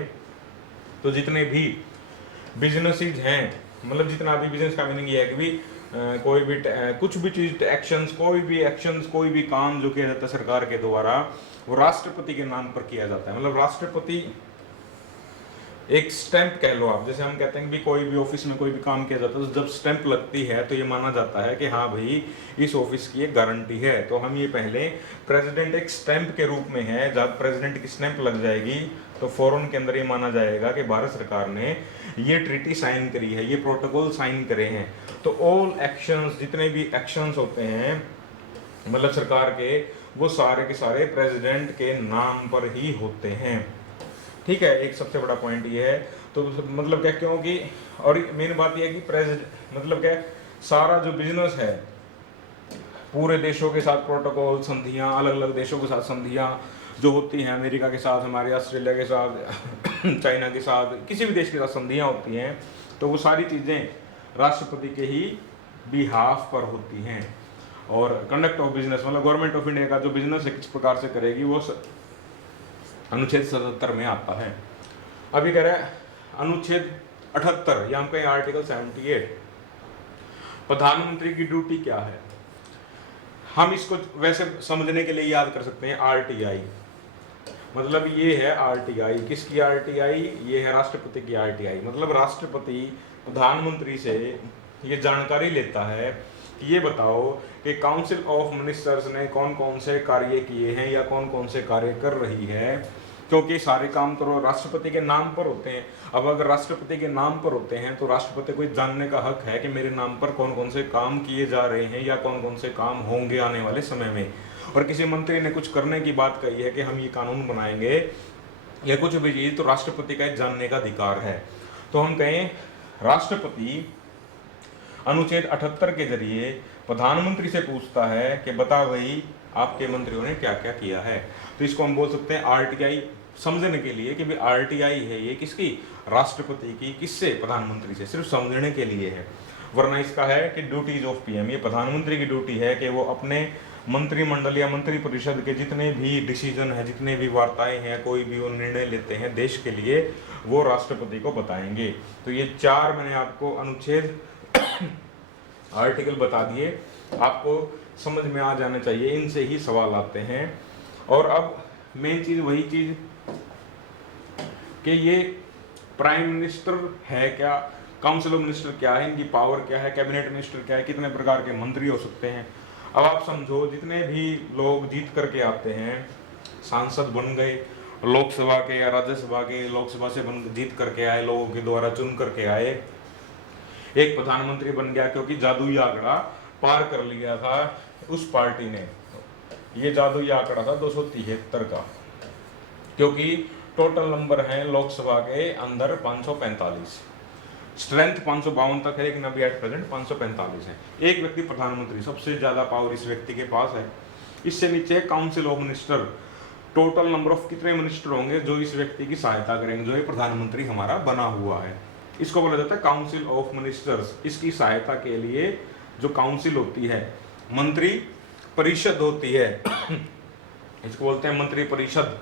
तो जितने भी बिजनेसेस हैं, मतलब जितना भी बिजनेस का मीनिंग ये है कि भी कोई भी कुछ भी चीज़, एक्शंस, कोई भी काम जो किया जाता है सरकार के द्वारा, वो राष्ट्रपति के नाम पर किया जाता है। मतलब राष्ट्रपति एक स्टैंप कह लो आप, जैसे हम कहते हैं कि कोई भी ऑफिस में कोई भी काम किया जाता है तो जब स्टैंप लगती है तो ये माना जाता है कि हाँ भाई इस ऑफिस की एक गारंटी है। तो हम ये पहले प्रेसिडेंट एक स्टैंप के रूप में है, जब प्रेसिडेंट की स्टैंप लग जाएगी तो फौरन के अंदर ये माना जाएगा कि भारत सरकार ने ये ट्रीटी साइन करी है, ये प्रोटोकॉल साइन करे हैं। तो ऑल एक्शंस, जितने भी एक्शंस होते हैं मतलब सरकार के, वो सारे के सारे प्रेसिडेंट के नाम पर ही होते हैं। ठीक है, एक सबसे बड़ा पॉइंट ये है। तो मतलब क्या, क्योंकि और मेन बात ये है कि प्रेसिडेंट मतलब क्या, सारा जो बिजनेस है पूरे देशों के साथ प्रोटोकॉल, संधियां, अलग अलग देशों के साथ संधियां जो होती हैं, अमेरिका के साथ, हमारे ऑस्ट्रेलिया के साथ, चाइना के साथ, किसी भी देश के साथ संधियां होती हैं, तो वो सारी चीज़ें राष्ट्रपति के ही बिहाफ पर होती हैं। और कंडक्ट ऑफ बिजनेस, मतलब गवर्नमेंट ऑफ इंडिया का जो बिजनेस है किस प्रकार से करेगी, वो अनुच्छेद 77 में आता है। अभी कह रहा है अनुच्छेद 78 या हम कहें आर्टिकल 78, प्रधानमंत्री की ड्यूटी क्या है। हम इसको वैसे समझने के लिए याद कर सकते हैं आरटीआई, मतलब ये है आरटीआई, किसकी आरटीआई, ये है राष्ट्रपति की आरटीआई। मतलब राष्ट्रपति प्रधानमंत्री से ये जानकारी लेता है कि ये बताओ कि काउंसिल ऑफ मिनिस्टर्स ने कौन कौन से कार्य किए हैं या कौन कौन से कार्य कर रही है, क्योंकि सारे काम तो राष्ट्रपति के नाम पर होते हैं। अब अगर राष्ट्रपति के नाम पर होते हैं तो राष्ट्रपति को जानने का हक है कि मेरे नाम पर कौन कौन से काम किए जा रहे हैं या कौन कौन से काम होंगे आने वाले समय में। और किसी मंत्री ने कुछ करने की बात कही है कि हम ये कानून बनाएंगे या कुछ भी चीज, तो राष्ट्रपति का जानने का अधिकार है। तो हम कहें राष्ट्रपति अनुच्छेद 78 के जरिए प्रधानमंत्री से पूछता है कि बता भाई आपके मंत्रियों ने क्या क्या किया है। तो इसको हम बोल सकते हैं आरटीआई समझने के लिए कि भाई आरटीआई है ये किसकी, राष्ट्रपति की, किससे, प्रधानमंत्री से, सिर्फ समझने के लिए है। वरना इसका है कि ड्यूटीज ऑफ पीएम, ये प्रधानमंत्री की ड्यूटी है कि वो अपने मंत्रिमंडल या मंत्री परिषद के जितने भी डिसीजन है, जितने भी वार्ताएं हैं, कोई भी वो निर्णय लेते हैं देश के लिए, वो राष्ट्रपति को बताएंगे। तो ये 4 मैंने आपको अनुच्छेद आर्टिकल बता दिए, आपको समझ में आ जाना चाहिए, इनसे ही सवाल आते हैं। और अब मेन चीज वही चीज कि ये प्राइम मिनिस्टर है क्या, काउंसिल ऑफ मिनिस्टर क्या है, इनकी पावर क्या है, कैबिनेट मिनिस्टर क्या है, कितने प्रकार के मंत्री हो सकते हैं। अब आप समझो, जितने भी लोग जीत करके आते हैं, सांसद बन गए, लोकसभा के या राज्यसभा के, लोकसभा से जीत करके आए, लोगों के द्वारा चुन करके आए, एक प्रधानमंत्री बन गया क्योंकि जादुई आंकड़ा पार कर लिया था उस पार्टी ने। ये जादुई आंकड़ा था 273 का, क्योंकि टोटल नंबर है लोकसभा के अंदर 545, स्ट्रेंथ 552 तक है, लेकिन अभी एट प्रेजेंट 545 है। एक व्यक्ति प्रधानमंत्री, सबसे ज्यादा पावर इस व्यक्ति के पास है। इससे नीचे council of minister, total number of कितने मिनिस्टर होंगे जो इस व्यक्ति की सहायता करेंगे, जो ये प्रधानमंत्री हमारा बना हुआ है, इसको बोला जाता है काउंसिल ऑफ मिनिस्टर्स। इसकी सहायता के लिए जो काउंसिल होती है, मंत्री परिषद होती है, इसको बोलते हैं मंत्री परिषद।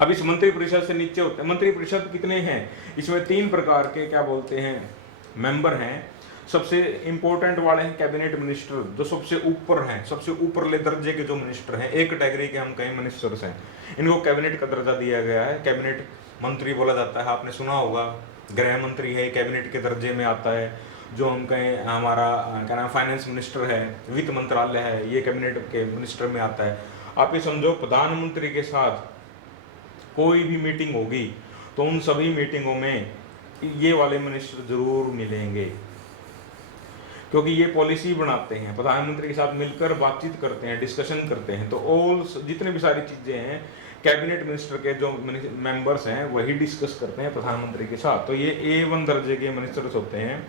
अब इस मंत्री परिषद से नीचे होते हैं, मंत्री परिषद कितने हैं, इसमें 3 प्रकार के क्या बोलते हैं मेंबर हैं। सबसे इंपॉर्टेंट वाले हैं कैबिनेट मिनिस्टर, जो सबसे ऊपर हैं, सबसे ऊपरले दर्जे के जो मिनिस्टर हैं, एक कैटेगरी के हम कई मिनिस्टर्स हैं, इनको कैबिनेट का दर्जा दिया गया है, कैबिनेट मंत्री बोला जाता है। आपने सुना होगा गृह मंत्री है, कैबिनेट के दर्जे में आता है। जो हम कहें हमारा क्या नाम, फाइनेंस मिनिस्टर है, वित्त मंत्रालय है, ये कैबिनेट के मिनिस्टर में आता है। आप ये समझो, प्रधानमंत्री के साथ कोई भी मीटिंग होगी तो उन सभी मीटिंगों में ये वाले मिनिस्टर जरूर मिलेंगे, क्योंकि ये पॉलिसी बनाते हैं, प्रधानमंत्री के साथ मिलकर बातचीत करते हैं, डिस्कशन करते हैं। तो ऑल जितने भी सारी चीजें हैं, कैबिनेट मिनिस्टर के जो मेंबर्स हैं वही डिस्कस करते हैं प्रधानमंत्री के साथ। तो ये A1 दर्जे के मिनिस्टर्स होते हैं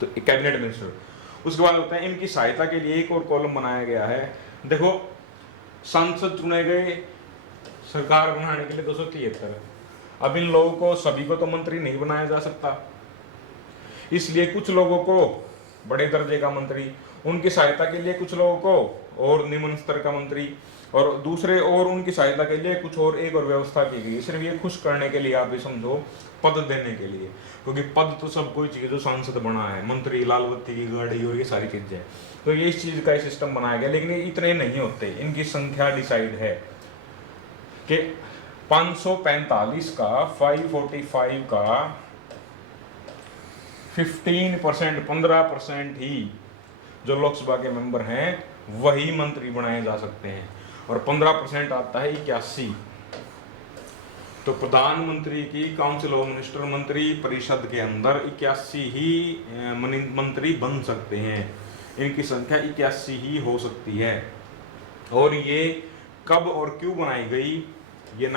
तो कैबिनेट मिनिस्टर। उसके बाद होते हैं, इनकी सहायता के लिए एक और कॉलम बनाया गया है। देखो, सांसद चुने गए सरकार बनाने के लिए 273। अब इन लोगों को सभी को तो मंत्री नहीं बनाया जा सकता, इसलिए कुछ लोगों को बड़े दर्जे का मंत्री, उनकी सहायता के लिए कुछ लोगों को और निम्न स्तर का मंत्री, और दूसरे और उनकी सहायता के लिए कुछ और एक और व्यवस्था की गई, सिर्फ ये खुश करने के लिए, आप भी समझो पद देने के लिए, क्योंकि पद तो सब कोई चाहिए जो सांसद बना है, मंत्री, लाल बत्ती की गाड़ी और ये सारी चीजें। तो ये इस चीज का सिस्टम बनाया गया, लेकिन इतने नहीं होते, इनकी संख्या डिसाइड है कि 545 का 545 का 15% ही जो लोकसभा के मेंबर हैं वही मंत्री बनाए जा सकते हैं, और 15% आता है 81। तो प्रधानमंत्री की काउंसिल ऑफ मिनिस्टर मंत्री परिषद के अंदर 81 ही मंत्री बन सकते हैं, इनकी संख्या 81 ही हो सकती है। और ये कब और क्यों बनाई गई, ये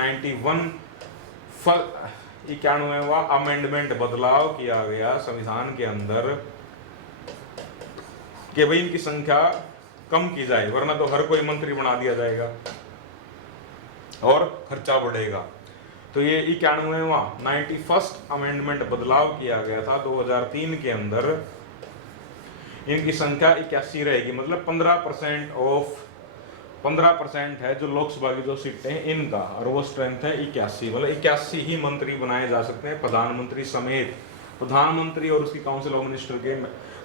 91वां अमेंडमेंट, बदलाव किया गया संविधान के अंदर कि भाई इनकी संख्या कम की जाए, वरना तो हर कोई मंत्री बना दिया जाएगा और खर्चा बढ़ेगा। तो ये 91वां 91st अमेंडमेंट बदलाव किया गया था 2003 के अंदर, इनकी संख्या 81 रहेगी, मतलब 15% है जो लोकसभा की जो सीटें हैं इनका, और वो स्ट्रेंथ है 81, मतलब 81 ही मंत्री बनाए जा सकते हैं प्रधानमंत्री समेत। प्रधानमंत्री और उसकी काउंसिल ऑफ मिनिस्टर के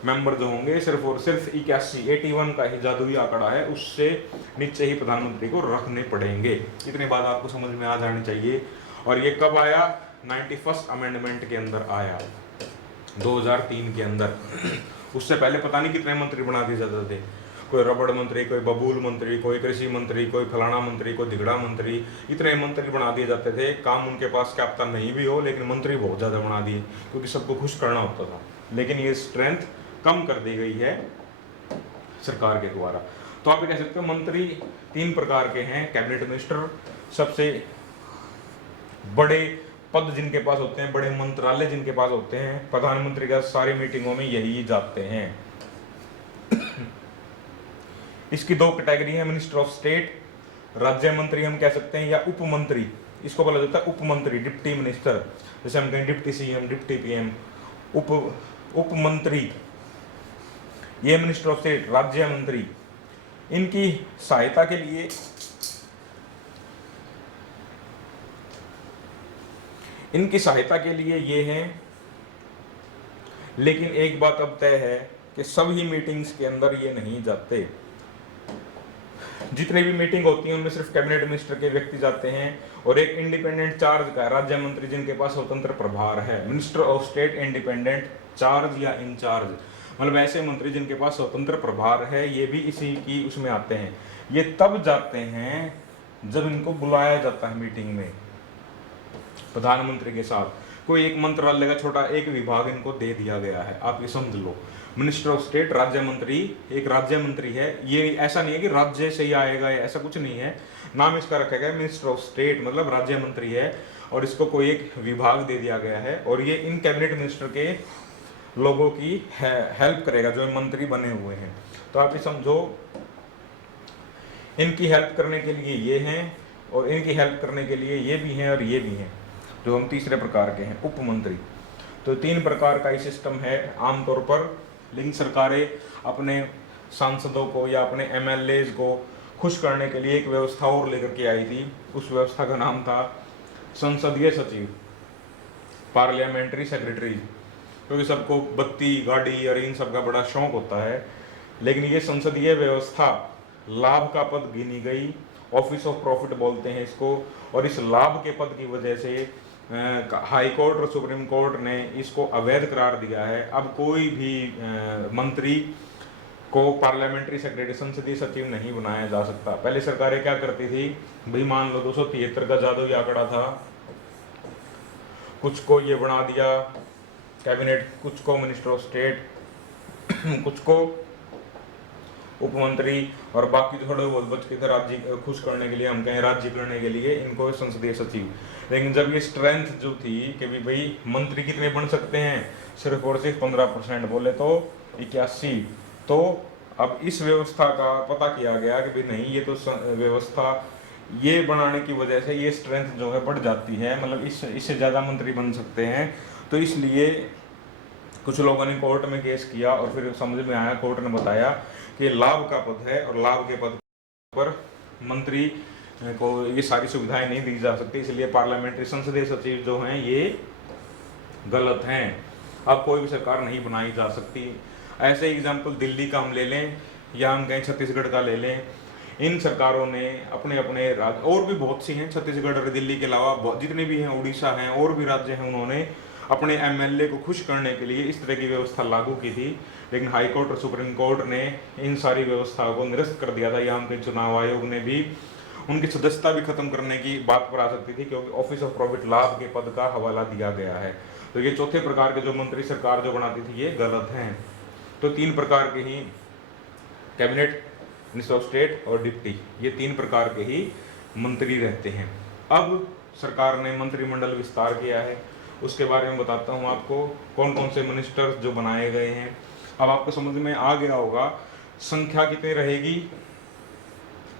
मेंबर जो होंगे सिर्फ और सिर्फ 81 का ही जादुई आंकड़ा है, उससे नीचे ही प्रधानमंत्री को रखने पड़ेंगे। इतनी बात आपको समझ में आ जानी चाहिए। और ये कब आया, 91st अमेंडमेंट के अंदर आया 2003 के अंदर। उससे पहले पता नहीं कितने मंत्री बना दिए जाते थे, कोई रबड़ मंत्री, कोई बबूल मंत्री, कोई कृषि मंत्री, कोई फलाना मंत्री, कोई धिगड़ा मंत्री, इतने मंत्री बना दिए जाते थे। काम उनके पास क्या पता नहीं भी हो, लेकिन मंत्री बहुत ज्यादा बना दिए क्योंकि सबको खुश करना होता था। लेकिन ये स्ट्रेंथ कम कर दी गई है सरकार के द्वारा। तो आप ये कह सकते हो मंत्री 3 प्रकार के हैं, कैबिनेट मिनिस्टर सबसे बड़े पद जिनके पास होते हैं, बड़े मंत्रालय जिनके पास होते हैं, प्रधानमंत्री का सारी मीटिंगों में यही जाते हैं। इसकी 2 कैटेगरी है, मिनिस्टर ऑफ स्टेट, राज्य मंत्री हम कह सकते हैं, या उप मंत्री, इसको बोला जाता है उप मंत्री, डिप्टी मिनिस्टर। जैसे हम कहें डिप्टी सीएम, डिप्टी पीएम, उप मंत्री, ये मिनिस्टर ऑफ स्टेट, राज्य मंत्री। इनकी सहायता के लिए ये हैं। लेकिन एक बात अब तय है कि सभी मीटिंग्स के अंदर ये नहीं जाते। जितने भी मीटिंग होती हैं उनमें सिर्फ कैबिनेट मिनिस्टर के व्यक्ति जाते हैं, और एक इंडिपेंडेंट चार्ज का राज्य मंत्री जिनके पास स्वतंत्र प्रभार है, minister of state independent charge या इंचार्ज, मतलब ऐसे मंत्री जिनके पास स्वतंत्र प्रभार है, ये भी इसी की उसमें आते हैं। ये तब जाते हैं जब इनको बुलाया जाता है मीटिंग में प्रधानमंत्री के साथ। कोई एक मंत्रालय का छोटा एक विभाग इनको दे दिया गया है, आप ये समझ लो। मिनिस्टर ऑफ स्टेट, राज्य मंत्री, एक राज्य मंत्री है। ये ऐसा नहीं है कि राज्य से ही आएगा, ऐसा कुछ नहीं है। नाम इसका रखा गया मिनिस्टर ऑफ स्टेट, मतलब राज्य मंत्री है, और इसको कोई एक विभाग दे दिया गया है, और ये इन कैबिनेट मिनिस्टर के लोगों की हेल्प करेगा जो मंत्री बने हुए हैं। तो आप ये समझो, इनकी हेल्प करने के लिए ये हैं, और इनकी हेल्प करने के लिए ये भी हैं, और ये भी हैं, जो हम तीसरे प्रकार के हैं, उप मंत्री। तो 3 प्रकार का ही सिस्टम है आमतौर पर। लेकिन सरकारें अपने सांसदों को या अपने एमएलएज को खुश करने के लिए एक व्यवस्था और लेकर के आई थी। उस व्यवस्था का नाम था संसदीय सचिव, पार्लियामेंट्री सेक्रेटरी। क्योंकि सबको बत्ती, गाड़ी और इन सब का बड़ा शौक होता है, लेकिन ये संसदीय व्यवस्था लाभ का पद गिनी गई, ऑफिस ऑफ प्रॉफिट बोलते हैं इसको, और इस लाभ के पद की वजह से हाई कोर्ट और सुप्रीम कोर्ट ने इसको अवैध करार दिया है। अब कोई भी मंत्री को पार्लियामेंट्री सेक्रेटरी, संसदीय सचिव नहीं बनाया जा सकता। पहले सरकारें क्या करती थी, भाई मान लो 273 का जादू आंकड़ा था, कुछ को ये बना दिया कैबिनेट, कुछ को मिनिस्टर ऑफ स्टेट, कुछ को उप मंत्री, और बाकी थोड़े बहुत बच के थे राज्य खुश करने के लिए, हम कहें राज्य करने के लिए, इनको संसदीय सचिव। लेकिन जब ये स्ट्रेंथ जो थी कि भाई मंत्री कितने बन सकते हैं, सिर्फ और सिर्फ 15%, बोले तो 81, तो अब इस व्यवस्था का पता किया गया कि भाई नहीं, ये तो व्यवस्था ये बनाने की वजह से ये स्ट्रेंथ जो है बढ़ जाती है, मतलब इससे ज़्यादा मंत्री बन सकते हैं। तो इसलिए कुछ लोगों ने कोर्ट में केस किया, और फिर समझ में आया, कोर्ट ने बताया कि लाभ का पद है, और लाभ के पद पर मंत्री को ये सारी सुविधाएं नहीं दी जा सकती, इसलिए पार्लियामेंट्री संसदीय सचिव जो हैं ये गलत हैं। अब कोई भी सरकार नहीं बनाई जा सकती। ऐसे एग्जाम्पल दिल्ली का हम ले लें, या हम कहें छत्तीसगढ़ का ले लें। इन सरकारों ने अपने अपने राज्य, और भी बहुत सी हैं, छत्तीसगढ़ और दिल्ली के अलावा जितने भी हैं, उड़ीसा हैं, और भी राज्य हैं, उन्होंने अपने एमएलए को खुश करने के लिए इस तरह की व्यवस्था लागू की थी। लेकिन हाई कोर्ट और सुप्रीम कोर्ट ने इन सारी व्यवस्थाओं को निरस्त कर दिया था। यहाँ के चुनाव आयोग ने भी उनकी सदस्यता भी खत्म करने की बात पर आ सकती थी, क्योंकि ऑफिस ऑफ प्रॉफिट लाभ के पद का हवाला दिया गया है। तो ये चौथे प्रकार के जो मंत्री सरकार जो बनाती थी ये गलत हैं। तो 3 प्रकार के ही कैबिनेट, मिनिस्टर ऑफ स्टेट और डिप्टी, ये 3 प्रकार के ही मंत्री रहते हैं। अब सरकार ने मंत्रिमंडल विस्तार किया है, उसके बारे में बताता हूँ आपको, कौन कौन से मिनिस्टर्स जो बनाए गए हैं। अब आपको समझ में आ गया होगा संख्या कितनी रहेगी,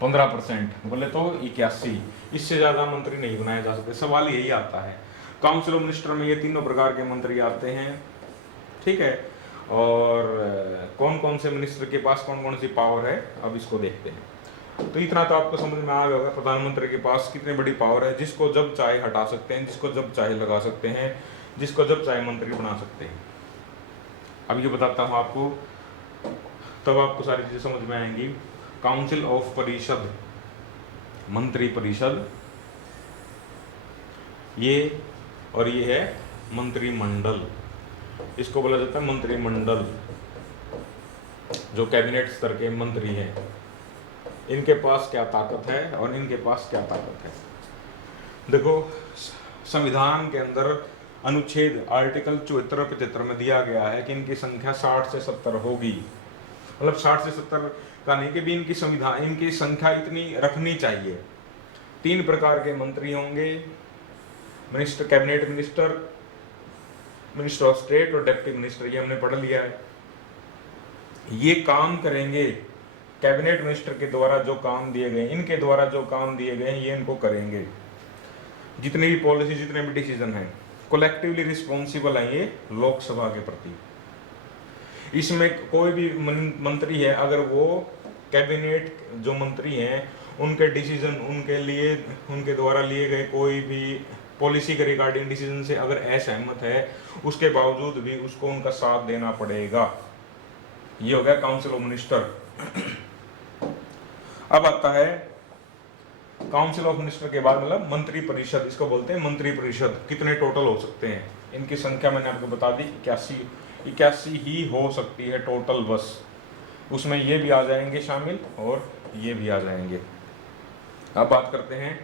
15%, बोले तो 81, इससे ज़्यादा मंत्री नहीं बनाए जा सकते। सवाल यही आता है। काउंसिल ऑफ मिनिस्टर में ये 3 प्रकार के मंत्री आते हैं, ठीक है। और कौन कौन से मिनिस्टर के पास कौन कौन सी पावर है, अब इसको देखते हैं। तो इतना तो आपको समझ में आ गया होगा, प्रधानमंत्री के पास कितनी बड़ी पावर है, जिसको जब चाहे हटा सकते हैं, जिसको जब चाहे लगा सकते हैं, जिसको जब चाहे मंत्री बना सकते हैं। अब ये बताता हूँ आपको, तब आपको सारी चीज़ें समझ में आएंगी। काउंसिल ऑफ परिषद, मंत्री परिषद, ये और ये है मंत्रिमंडल, इसको बोला जाता है मंत्रिमंडल। जो कैबिनेट स्तर के मंत्री हैं, इनके पास क्या ताकत है और इनके पास क्या ताकत है। देखो, संविधान के अंदर अनुच्छेद आर्टिकल 74-75 में दिया गया है कि इनकी संख्या 60 से 70 होगी। मतलब 60 से 70 का नहीं कि भी इनकी संख्या इतनी रखनी चाहिए। 3 प्रकार के मंत्री होंगे, minister, cabinet minister, minister of state और डिप्टी मिनिस्टर, ये हमने पढ़ लिया है। ये काम करेंगे कैबिनेट मिनिस्टर के द्वारा जो काम दिए गए, इनके द्वारा जो काम दिए गए हैं ये इनको करेंगे। जितनी भी पॉलिसी, जितने भी डिसीजन हैं, कलेक्टिवली रिस्पॉन्सिबल हैं ये लोकसभा के प्रति। इसमें कोई भी मंत्री है, अगर वो कैबिनेट जो मंत्री हैं उनके डिसीजन, उनके लिए, उनके द्वारा लिए गए कोई भी पॉलिसी के रिगार्डिंग डिसीजन से अगर असहमत है, उसके बावजूद भी उसको उनका साथ देना पड़ेगा। ये हो गया काउंसिल ऑफ मिनिस्टर। अब आता है काउंसिल ऑफ मिनिस्टर के बाद मतलब मंत्री परिषद, इसको बोलते हैं मंत्री परिषद। कितने टोटल हो सकते हैं, इनकी संख्या मैंने आपको बता दी, 81 ही हो सकती है टोटल बस। उसमें ये भी आ जाएंगे शामिल और ये भी आ जाएंगे। अब बात करते हैं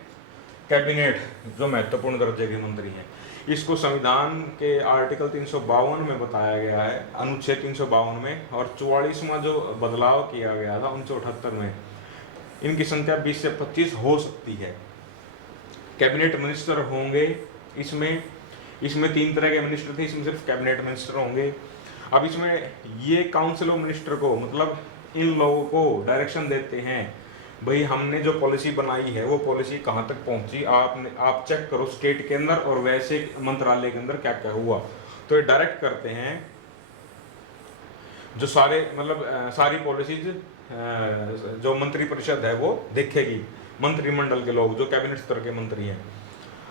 कैबिनेट, जो महत्वपूर्ण दर्जे के मंत्री हैं। इसको संविधान के आर्टिकल 352 में बताया गया है, अनुच्छेद 352 में, और 44वां जो बदलाव किया गया था 1978 में, इनकी संख्या 20 से 25 हो सकती है। कैबिनेट मिनिस्टर होंगे, इसमें 3 तरह के मिनिस्टर थे, इसमें सिर्फ कैबिनेट मिनिस्टर होंगे। अब इसमें ये काउंसिल ऑफ मिनिस्टर को, मतलब इन लोगों को डायरेक्शन देते हैं, भाई हमने जो पॉलिसी बनाई है वो पॉलिसी कहाँ तक पहुंची, आप चेक करो स्टेट के अंदर और वैसे मंत्रालय के अंदर क्या क्या हुआ। तो ये डायरेक्ट करते हैं, जो सारे मतलब सारी पॉलिसीज जो मंत्री परिषद है वो देखेगी, मंत्रिमंडल के लोग जो कैबिनेट स्तर के मंत्री हैं।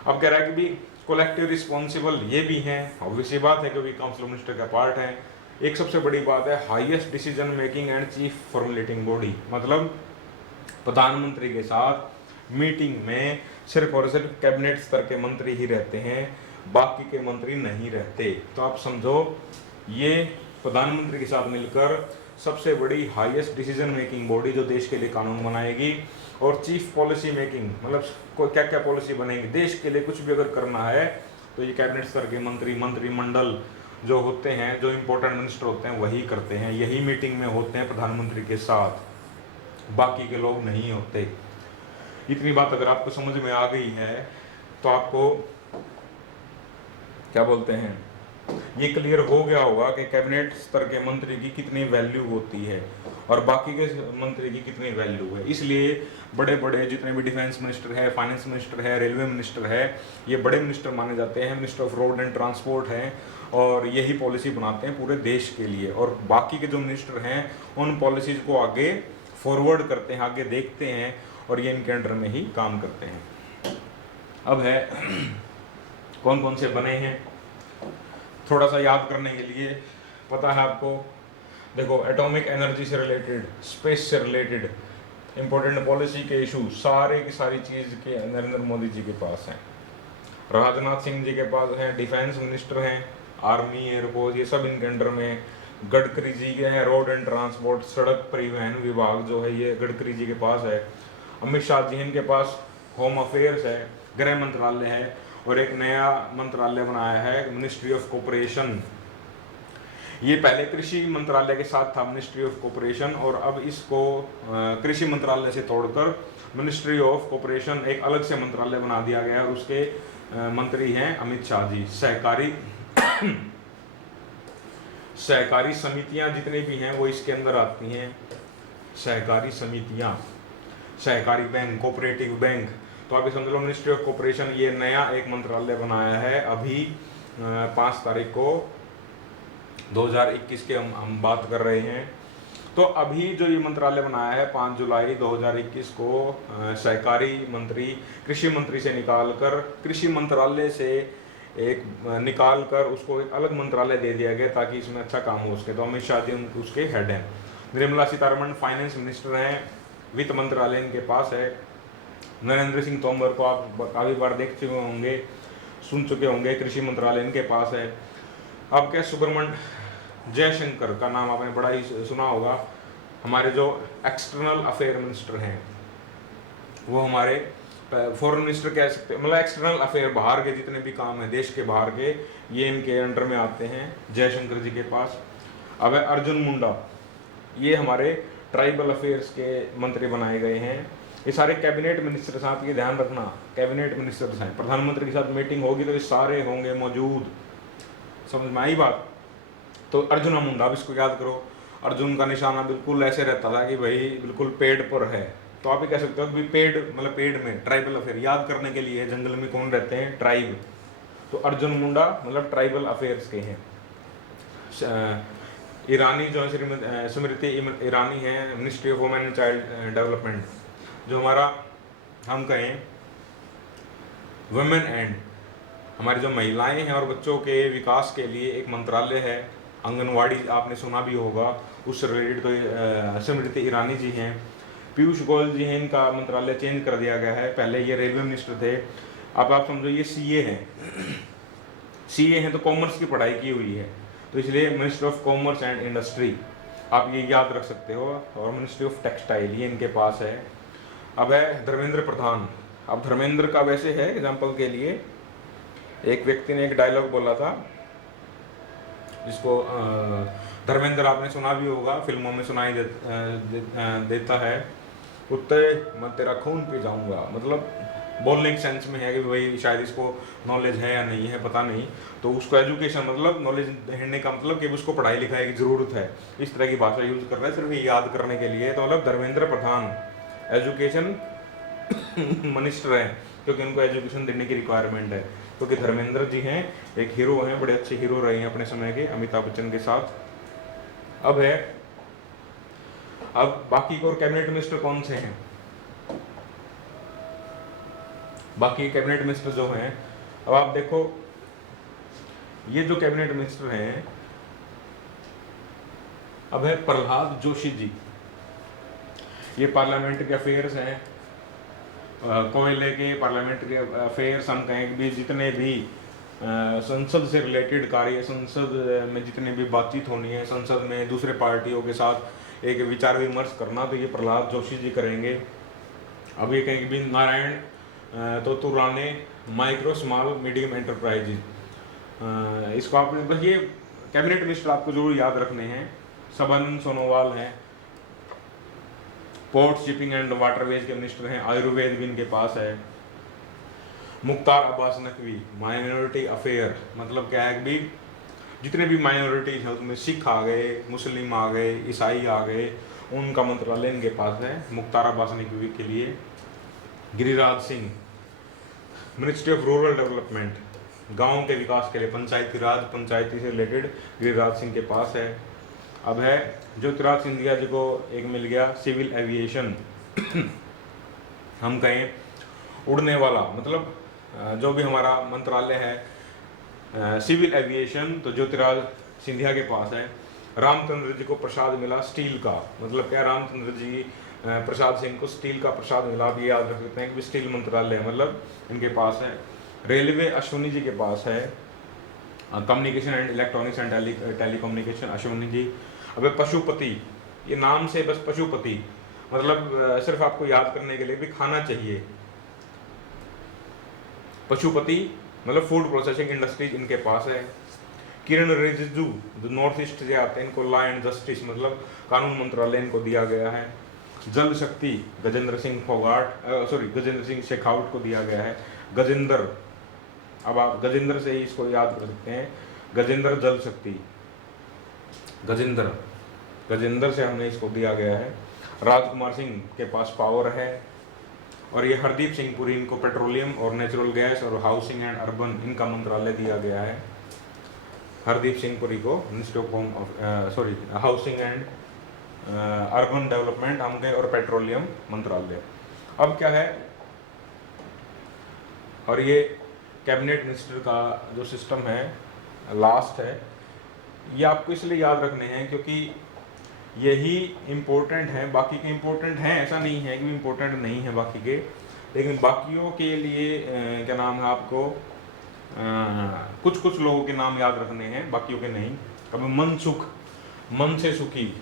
अब कह रहा है कि भी कलेक्टिव रिस्पॉन्सिबल ये भी हैं, ऑब्वियसली बात है क्योंकि काउंसिल ऑफ मिनिस्टर का पार्ट है। एक सबसे बड़ी बात है highest decision making and chief formulating body, मतलब प्रधानमंत्री के साथ मीटिंग में सिर्फ और सिर्फ कैबिनेट स्तर के मंत्री ही रहते हैं, बाकी के मंत्री नहीं रहते। तो आप समझो ये प्रधानमंत्री के साथ मिलकर सबसे बड़ी हाईएस्ट डिसीजन मेकिंग बॉडी जो देश के लिए कानून बनाएगी, और चीफ पॉलिसी मेकिंग, मतलब कोई क्या क्या पॉलिसी बनेगी देश के लिए, कुछ भी अगर करना है तो ये कैबिनेट स्तर के मंत्री, मंत्रिमंडल जो होते हैं, जो इम्पोर्टेंट मिनिस्टर होते हैं वही करते हैं, यही मीटिंग में होते हैं प्रधानमंत्री के साथ, बाकी के लोग नहीं होते। इतनी बात अगर आपको समझ में आ गई है तो आपको क्या बोलते हैं, ये क्लियर हो गया होगा कि कैबिनेट स्तर के मंत्री की कितनी वैल्यू होती है और बाकी के मंत्री की कितनी वैल्यू है। इसलिए बड़े बड़े जितने भी डिफेंस मिनिस्टर है, फाइनेंस मिनिस्टर है, रेलवे मिनिस्टर है, ये बड़े मिनिस्टर माने जाते हैं। Minister of road and transport हैं और यही पॉलिसी बनाते हैं पूरे देश के लिए, और बाकी के जो मिनिस्टर हैं उन पॉलिसीज को आगे फॉरवर्ड करते हैं, आगे देखते हैं, और ये इनके अंडर में ही काम करते हैं। अब है कौन कौन से बने हैं, थोड़ा सा याद करने के लिए। पता है आपको, देखो एटॉमिक एनर्जी से रिलेटेड, स्पेस से रिलेटेड इंपॉर्टेंट पॉलिसी के इशू सारे की सारी चीज़ के नरेंद्र मोदी जी के पास हैं, राजनाथ सिंह जी के पास हैं, डिफेंस मिनिस्टर हैं, आर्मी, एयरफोर्स, ये सब इनके अंडर में। गडकरी जी के हैं, रोड एंड ट्रांसपोर्ट, सड़क परिवहन विभाग जो है ये गडकरी जी के पास है। अमित शाह जी इनके पास होम अफेयर्स है, गृह मंत्रालय है, और एक नया मंत्रालय बनाया है मिनिस्ट्री ऑफ कोऑपरेशन। ये पहले कृषि मंत्रालय के साथ था मिनिस्ट्री ऑफ कोऑपरेशन, और अब इसको कृषि मंत्रालय से तोड़कर मिनिस्ट्री ऑफ कोऑपरेशन एक अलग से मंत्रालय बना दिया गया, और उसके मंत्री हैं अमित शाह जी। सहकारी समितियां जितनी भी हैं वो इसके अंदर आती हैं, सहकारी समितियां, सहकारी बैंक, कोऑपरेटिव बैंक। तो आप समझ लो मिनिस्ट्री ऑफ कोऑपरेशन ये नया एक मंत्रालय बनाया है अभी 5 तारीख को 2021 के हम बात कर रहे हैं। तो अभी जो ये मंत्रालय बनाया है 5 जुलाई 2021 को सहकारी मंत्री, कृषि मंत्री से निकालकर, कृषि मंत्रालय से एक निकाल कर उसको एक अलग मंत्रालय दे दिया गया ताकि इसमें अच्छा काम हो सके। तो अमित शाह जी उसके हेड हैं। निर्मला सीतारमण फाइनेंस मिनिस्टर हैं, वित्त मंत्रालय इनके पास है। नरेंद्र सिंह तोमर को आप काफ़ी बार देख चुके होंगे, सुन चुके होंगे, कृषि मंत्रालय इनके पास है। अब क्या, सुब्रमण्य जयशंकर का नाम आपने बड़ा ही सुना होगा, हमारे जो एक्सटर्नल अफेयर मिनिस्टर हैं, वो हमारे फॉरेन मिनिस्टर कह सकते हैं, मतलब एक्सटर्नल अफेयर, बाहर के जितने भी काम हैं देश के बाहर के, ये इनके अंडर में आते हैं जयशंकर जी के पास। अब है अर्जुन मुंडा, ये हमारे ट्राइबल अफेयर्स के मंत्री बनाए गए हैं। ये सारे कैबिनेट मिनिस्टर, साथ ये ध्यान रखना कैबिनेट मिनिस्टर्स हैं। प्रधानमंत्री के साथ मीटिंग होगी तो ये सारे होंगे मौजूद, समझ में आई बात। तो अर्जुन मुंडा, अब इसको याद करो, अर्जुन का निशाना बिल्कुल ऐसे रहता था कि भाई बिल्कुल पेड़ पर है। तो आप ये कह सकते हो कि पेड़ मतलब पेड़ में ट्राइबल अफेयर याद करने के लिए जंगल में कौन रहते हैं, ट्राइब। तो अर्जुन मुंडा मतलब ट्राइबल अफेयर्स के हैं। ईरानी जो है स्मृति ईरानी है ministry of women and child development, जो हमारा हम कहें वुमेन एंड हमारी जो महिलाएं हैं और बच्चों के विकास के लिए एक मंत्रालय है, आंगनवाड़ी आपने सुना भी होगा, उससे रिलेटेड तो स्मृति ईरानी जी हैं। पीयूष गोयल जी हैं, इनका मंत्रालय चेंज कर दिया गया है, पहले ये रेलवे मिनिस्टर थे, अब आप समझो ये सीए हैं। सीए हैं तो कॉमर्स की पढ़ाई की हुई है, तो इसलिए ministry of commerce and industry आप ये याद रख सकते हो, और मिनिस्ट्री ऑफ टेक्सटाइल ये इनके पास है। अब है धर्मेंद्र प्रधान। अब धर्मेंद्र का वैसे है एग्जाम्पल के लिए, एक व्यक्ति ने एक डायलॉग बोला था जिसको धर्मेंद्र आपने सुना भी होगा, फिल्मों में सुनाई देता है, कुत्ते मैं तेरा खून पी जाऊंगा। मतलब बोलने के सेंस में है कि भाई शायद इसको नॉलेज है या नहीं है पता नहीं, तो उसको एजुकेशन मतलब नॉलेज देने का मतलब कि उसको पढ़ाई लिखाई की ज़रूरत है, इस तरह की भाषा यूज़ कर रहा है सिर्फ ये याद करने के लिए। तो मतलब धर्मेंद्र प्रधान एजुकेशन मिनिस्टर हैं, क्योंकि उनको एजुकेशन देने की रिक्वायरमेंट है, क्योंकि धर्मेंद्र जी हैं एक हीरो हैं, बड़े अच्छे हीरो रहे हैं अपने समय के अमिताभ बच्चन के साथ। अब बाकी और कैबिनेट मिनिस्टर कौन से हैं, बाकी कैबिनेट मिनिस्टर जो हैं, अब आप देखो ये जो कैबिनेट मिनिस्टर हैं, अब है प्रहलाद जोशी जी, ये पार्लियामेंट के अफेयर्स हैं, कोयले के पार्लियामेंट के अफेयर्स हम कहें भी, जितने भी संसद से रिलेटेड कार्य, संसद में जितने भी बातचीत होनी है, संसद में दूसरे पार्टियों के साथ एक विचार विमर्श करना, तो ये प्रहलाद जोशी जी करेंगे। अब ये कहेंगे भी नारायण तो तुराने माइक्रो स्मॉल मीडियम एंटरप्राइजेज, इसको आपने बस ये कैबिनेट मिनिस्टर आपको जरूर याद रखने हैं। सबन सोनोवाल हैं, पोर्ट शिपिंग एंड वाटरवेज के मिनिस्टर हैं, आयुर्वेद भी इनके पास है। मुख्तार अब्बास नकवी माइनॉरिटी अफेयर, मतलब क्या है कि भी जितने भी माइनॉरिटीज हैं उसमें सिख आ गए, मुस्लिम आ गए, ईसाई आ गए, उनका मंत्रालय इनके पास है मुख्तार अब्बास नकवी के लिए। Giriraj Singh ministry of rural development, गाँव के विकास के लिए पंचायती राज पंचायती से रिलेटेड गिरिराज सिंह के पास है। अब है ज्योतिराज सिंधिया जी को एक मिल गया सिविल एविएशन हम कहें उड़ने वाला, मतलब जो भी हमारा मंत्रालय है सिविल एविएशन, तो ज्योतिराज सिंधिया के पास है। रामचंद्र जी को प्रसाद मिला स्टील का, मतलब क्या रामचंद्र जी प्रसाद सिंह को स्टील का प्रसाद मिला, आप ये याद रख सकते हैं कि स्टील मंत्रालय मतलब इनके पास है। रेलवे अश्विनी जी के पास है, communication and electronics and telecommunication Ashwini ji. अब पशुपति, ये नाम से बस पशुपति मतलब सिर्फ आपको याद करने के लिए भी खाना चाहिए, पशुपति मतलब फूड प्रोसेसिंग इंडस्ट्रीज इनके पास है। किरण रिजिजू जो नॉर्थ ईस्ट से आते हैं, इनको लॉ एंड जस्टिस मतलब कानून मंत्रालय इनको दिया गया है। जल शक्ति गजेंद्र सिंह गजेंद्र सिंह शेखावत को दिया गया है। गजेंद्र, अब आप गजेंद्र से ही इसको याद कर सकते हैं, गजेंद्र जल शक्ति, गजेंद्र से हमने इसको दिया गया है। राजकुमार सिंह के पास पावर है, और ये हरदीप सिंह पुरी इनको पेट्रोलियम और नेचुरल गैस और हाउसिंग एंड अर्बन इनका मंत्रालय दिया गया है। हरदीप सिंह पुरी को ministry of housing and urban development हम गए, और पेट्रोलियम मंत्रालय। अब क्या है, और ये कैबिनेट मिनिस्टर का जो सिस्टम है लास्ट है, ये आपको इसलिए याद रखने हैं क्योंकि यही इम्पोर्टेंट है, बाकी के इम्पोर्टेंट हैं ऐसा नहीं है कि इम्पोर्टेंट नहीं है बाकी के, लेकिन बाकियों के लिए क्या नाम है आपको कुछ कुछ लोगों के नाम याद रखने हैं, बाकियों के नहीं। अब मन सुख, मन से सुखी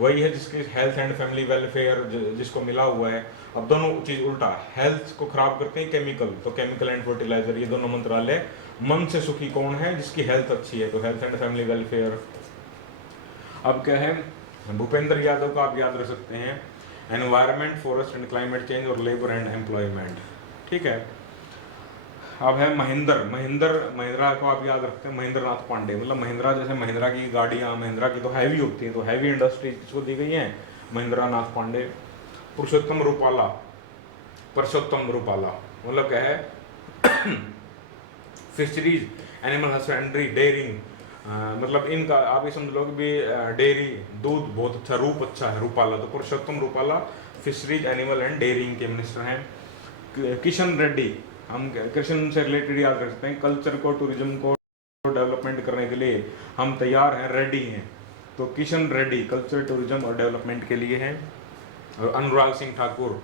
वही है जिसके हेल्थ एंड फैमिली वेलफेयर जिसको मिला हुआ है। अब दोनों चीज़ उल्टा, हेल्थ को खराब करते हैं केमिकल, तो केमिकल एंड फर्टिलाइजर, ये दोनों मंत्रालय। मन से सुखी कौन है, जिसकी हेल्थ अच्छी है, तो हेल्थ एंड फैमिली वेलफेयर। अब क्या है, भूपेंद्र यादव का आप याद रख सकते हैं, environment forest and climate change और लेबर एंड एम्प्लॉयमेंट, ठीक है। अब है महिंद्रा को आप याद रखते हैं, महेंद्र नाथ पांडे, मतलब महिंद्रा, जैसे महिंद्रा की गाड़ियाँ महिंद्रा की तो हैवी होती हैं, तो हैवी इंडस्ट्री किसको दी गई है, महेंद्र नाथ पांडे। पुरुषोत्तम रूपाला मतलब क्या है फिशरीज, एनिमल हस्बेंड्री, डेयरिंग, मतलब इनका आप ये समझ लो कि भी डेयरी, दूध बहुत अच्छा, रूप अच्छा है रूपाला, तो Purushottam Rupala fisheries, animal and dairying के मिनिस्टर हैं। किशन रेड्डी, हम कृषि से रिलेटेड याद रख सकते हैं, कल्चर को, टूरिज्म को डेवलपमेंट करने के लिए हम तैयार हैं, रेडी हैं, तो किशन रेड्डी कल्चर, टूरिज्म और डेवलपमेंट के लिए हैं। और Anurag Singh Thakur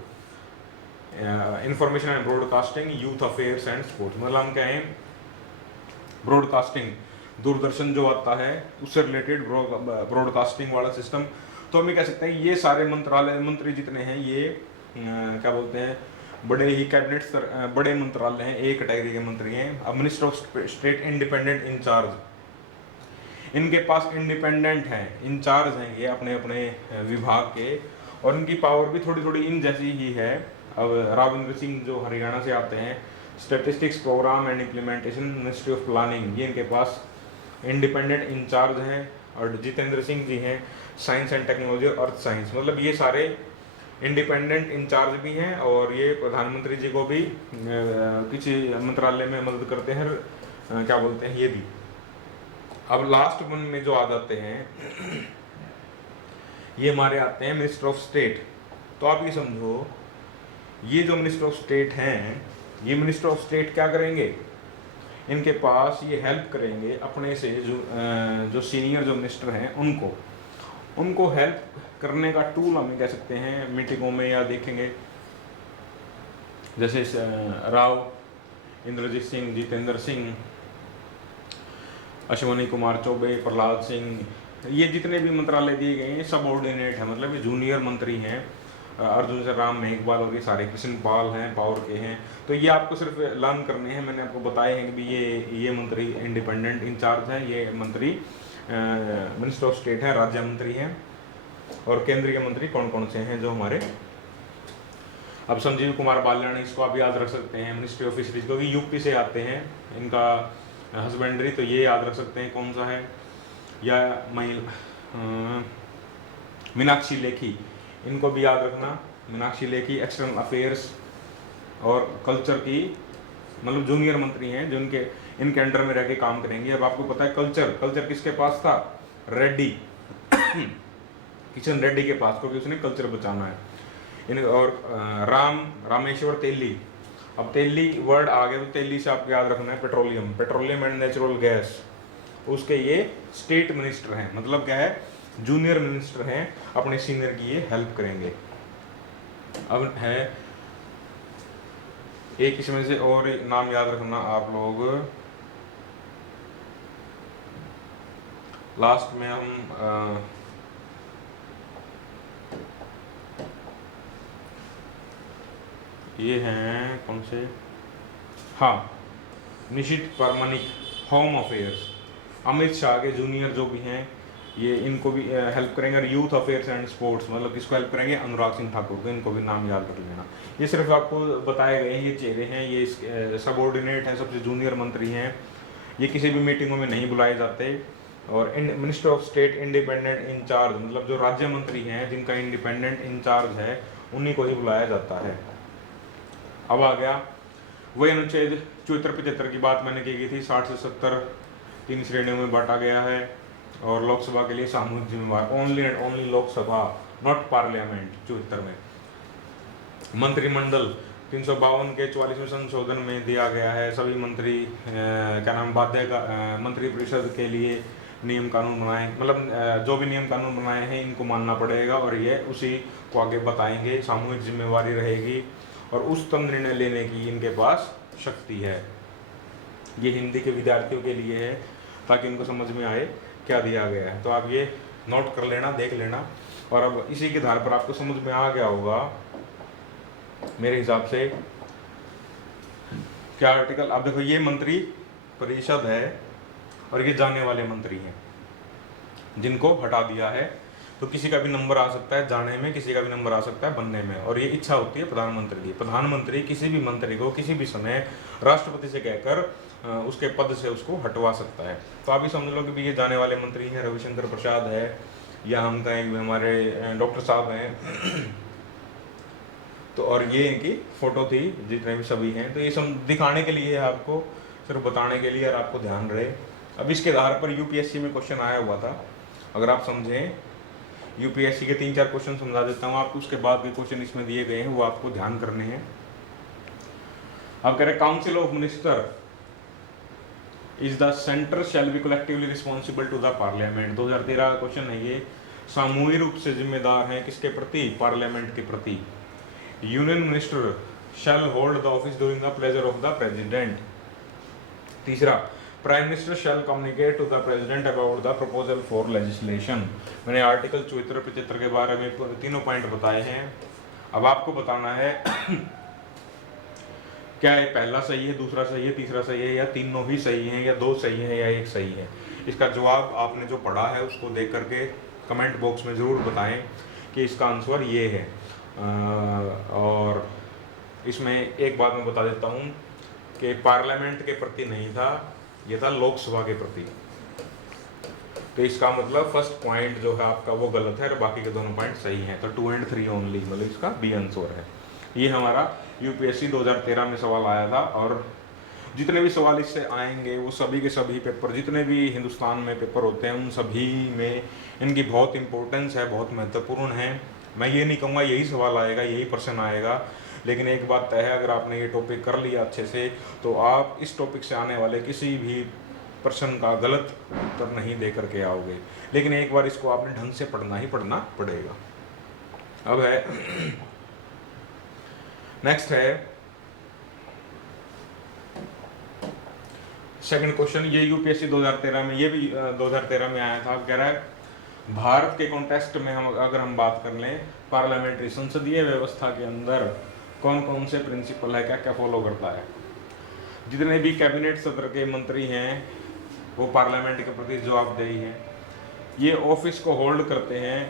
information and broadcasting, youth affairs and sports, मतलब हम कहें ब्रॉडकास्टिंग, दूरदर्शन जो आता है उससे रिलेटेड ब्रॉडकास्टिंग वाला सिस्टम। तो हम ये कह सकते हैं ये सारे मंत्री जितने हैं ये क्या बोलते हैं, बड़े ही कैबिनेट स्तर, बड़े मंत्रालय हैं, एक कैटेगरी के मंत्री हैं। अब minister of state independent incharge, इनके पास इंडिपेंडेंट हैं, इंचार्ज हैं ये अपने अपने विभाग के, और इनकी पावर भी थोड़ी थोड़ी इन जैसी ही है। अब राविंद्र सिंह जो हरियाणा से आते हैं, statistics programme and implementation, ministry of planning, ये इनके पास इंडिपेंडेंट इंचार्ज हैं। और जितेंद्र सिंह जी हैं साइंस एंड टेक्नोलॉजी और अर्थ साइंस, मतलब ये सारे इंडिपेंडेंट इंचार्ज भी हैं, और ये प्रधानमंत्री जी को भी किसी मंत्रालय में मदद करते हैं, क्या बोलते हैं ये भी। अब लास्ट वन में जो आ जाते हैं ये हमारे आते हैं मिनिस्टर ऑफ स्टेट। तो आप ये समझो ये जो मिनिस्टर ऑफ स्टेट हैं, ये मिनिस्टर ऑफ स्टेट क्या करेंगे, इनके पास ये हेल्प करेंगे अपने से जो सीनियर जो मिनिस्टर हैं उनको हेल्प करने का टूल हम कह सकते हैं मीटिंगों में, या देखेंगे जैसे राव इंद्रजीत सिंह, जितेंद्र सिंह, अश्विनी कुमार चौबे, प्रहलाद सिंह, ये जितने भी मंत्रालय दिए गए हैं सबऑर्डिनेट है, मतलब ये जूनियर मंत्री हैं। अर्जुन से राम मेघवाल और ये सारे कृष्ण पाल हैं, पावर के हैं। तो ये आपको सिर्फ लर्न करने हैं, मैंने आपको बताए हैं कि ये मंत्री इंडिपेंडेंट इंचार्ज हैं, ये मंत्री मिनिस्टर ऑफ स्टेट हैं, राज्य मंत्री हैं। और केंद्रीय मंत्री कौन कौन से हैं जो हमारे, अब संजीव कुमार बाल्याण, इसको आप याद रख सकते हैं, मिनिस्ट्री ऑफ फिशरीज, क्योंकि यूपी से आते हैं, इनका हस्बेंड्री, तो ये याद रख सकते हैं कौन सा है। या मीनाक्षी लेखी, इनको भी याद रखना, मीनाक्षी लेखी एक्सटर्नल अफेयर्स और कल्चर की, मतलब जूनियर मंत्री हैं जो इनके अंडर में रह के काम करेंगे। अब आपको पता है कल्चर किसके पास था, रेड्डी किशन रेड्डी के पास, क्योंकि उसने कल्चर बचाना है। और रामेश्वर तेली, अब तेली वर्ड आ गया तो तेली से आपको याद रखना है पेट्रोलियम एंड नेचुरल गैस, उसके ये स्टेट मिनिस्टर हैं, मतलब क्या है जूनियर मिनिस्टर हैं, अपने सीनियर की ये हेल्प करेंगे। अब है एक इसमें से और नाम याद रखना आप लोग, लास्ट में हम ये हैं कौन से, हाँ निशित परमानिक, होम अफेयर्स, अमित शाह के जूनियर जो भी हैं ये इनको भी हेल्प करेंगे। और यूथ अफेयर्स एंड स्पोर्ट्स, मतलब किसको हेल्प करेंगे, अनुराग सिंह ठाकुर को, इनको भी नाम याद रख लेना। ये सिर्फ आपको बताए गए हैं, ये चेहरे हैं, ये सबऑर्डिनेट हैं, सबसे जूनियर मंत्री हैं, ये किसी भी मीटिंगों में नहीं बुलाए जाते। और minister of state independent incharge, मतलब जो राज्य मंत्री हैं जिनका इंडिपेंडेंट इंचार्ज है उन्हीं को ही बुलाया जाता है। अब आ गया वही अनुच्छेद 74-75 की बात मैंने की थी, 60 से 70 तीन श्रेणियों में बांटा गया है। और लोकसभा के लिए सामूहिक जिम्मेवार, only and only Lok Sabha, not parliament. 74 में मंत्रिमंडल 352 के 44वें संशोधन में दिया गया है, सभी मंत्री क्या नाम बाध्य का मंत्री परिषद के लिए नियम कानून बनाए, मतलब जो भी नियम कानून बनाए हैं इनको मानना पड़ेगा, और ये उसी को आगे बताएंगे। सामूहिक जिम्मेवारी रहेगी और उच्चतम निर्णय लेने की इनके पास शक्ति है। ये हिंदी के विद्यार्थियों के लिए है ताकि इनको समझ में आए क्या दिया गया है। तो आप ये नोट कर लेना, देख लेना, और अब इसी के आधार पर आपको समझ में आ गया होगा मेरे हिसाब से क्या आर्टिकल। अब देखो ये मंत्री परिषद है और ये जाने वाले मंत्री हैं जिनको हटा दिया है तो किसी का भी नंबर आ सकता है जाने में, किसी का भी नंबर आ सकता है बनने में, और ये इच्छा होती है प्रधानमंत्री की। प्रधानमंत्री किसी भी मंत्री को किसी भी समय राष्ट्रपति से कहकर उसके पद से उसको हटवा सकता है। तो आप भी समझ लो कि भी ये जाने वाले मंत्री हैं, रविशंकर प्रसाद है, या हम कहें हमारे डॉक्टर साहब हैं तो और ये इनकी फोटो थी, जितने भी सभी हैं। तो ये सब दिखाने के लिए, आपको सिर्फ बताने के लिए, और आपको ध्यान रहे। अब इसके आधार पर यूपीएससी में क्वेश्चन आया हुआ था, अगर आप समझें, यूपीएससी के 3-4 क्वेश्चन समझा देता हूँ आपको, उसके बाद के क्वेश्चन इसमें दिए गए हैं वो आपको ध्यान करने हैं। अब कह रहे council of minister is the centre shall be collectively responsible to the parliament. 2013 का क्वेश्चन है ये। सामूहिक रूप से जिम्मेदार हैं किसके प्रति? पार्लियामेंट के प्रति। Union minister shall hold the office during the pleasure of the president. तीसरा, prime minister shall communicate to the president about the proposal for legislation. मैंने आर्टिकल 74-75 के बारे में तीनों पॉइंट बताए हैं। अब आपको बताना है क्या ये पहला सही है, दूसरा सही है, तीसरा सही है, या तीनों ही सही हैं, या 2 सही हैं, या 1 सही है। इसका जवाब आपने जो पढ़ा है उसको देख करके कमेंट बॉक्स में ज़रूर बताएं कि इसका आंसर ये है। और इसमें एक बात मैं बता देता हूँ कि पार्लियामेंट के प्रति नहीं था, ये था लोकसभा के प्रति। तो इसका मतलब फर्स्ट पॉइंट जो है आपका वो गलत है और बाकी के दोनों पॉइंट सही हैं। तो 2 और 3 ओनली, मतलब इसका बी आंसर है। ये हमारा यूपीएससी 2013 में सवाल आया था, और जितने भी सवाल इससे आएंगे वो सभी के सभी पेपर, जितने भी हिंदुस्तान में पेपर होते हैं उन सभी में इनकी बहुत इंपॉर्टेंस है, बहुत महत्वपूर्ण है। मैं ये नहीं कहूँगा यही सवाल आएगा, यही प्रश्न आएगा, लेकिन एक बात तय है, अगर आपने ये टॉपिक कर लिया अच्छे से तो आप इस टॉपिक से आने वाले किसी भी प्रश्न का गलत उत्तर नहीं दे करके आओगे। लेकिन एक बार इसको आपने ढंग से पढ़ना ही पढ़ना पड़ेगा। अब है नेक्स्ट है सेकंड क्वेश्चन। ये यूपीएससी 2013 में, ये भी 2013 में आया था। कह रहा है भारत के कॉन्टेक्स्ट में अगर हम बात कर लें, पार्लियामेंट्री संसदीय व्यवस्था के अंदर कौन कौन से प्रिंसिपल है, क्या क्या फॉलो करता है। जितने भी कैबिनेट सत्र के मंत्री हैं वो पार्लियामेंट के प्रति जवाबदेही हैं। ये ऑफिस को होल्ड करते हैं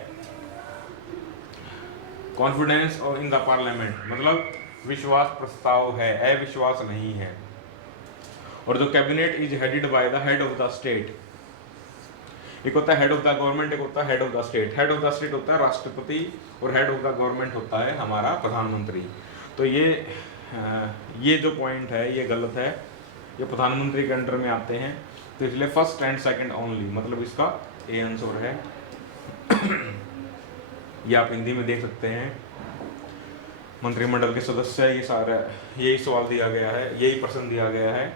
कॉन्फिडेंस और इन द पार्लियामेंट, मतलब विश्वास प्रस्ताव है, अविश्वास नहीं है। और जो cabinet is headed by the head of the state, एक होता है हेड ऑफ द गवर्नमेंट, एक होता है head of the state. Head of the state होता है राष्ट्रपति और हेड ऑफ द गवर्नमेंट होता है हमारा प्रधानमंत्री। तो ये जो पॉइंट है ये गलत है, ये प्रधानमंत्री के अंडर में आते हैं। तो इसलिए फर्स्ट एंड सेकंड ओनली, मतलब इसका ए आंसर है। ये आप हिंदी में देख सकते हैं। मंत्रिमंडल के सदस्य, ये सारा यही सवाल दिया गया है, यही प्रश्न दिया गया है।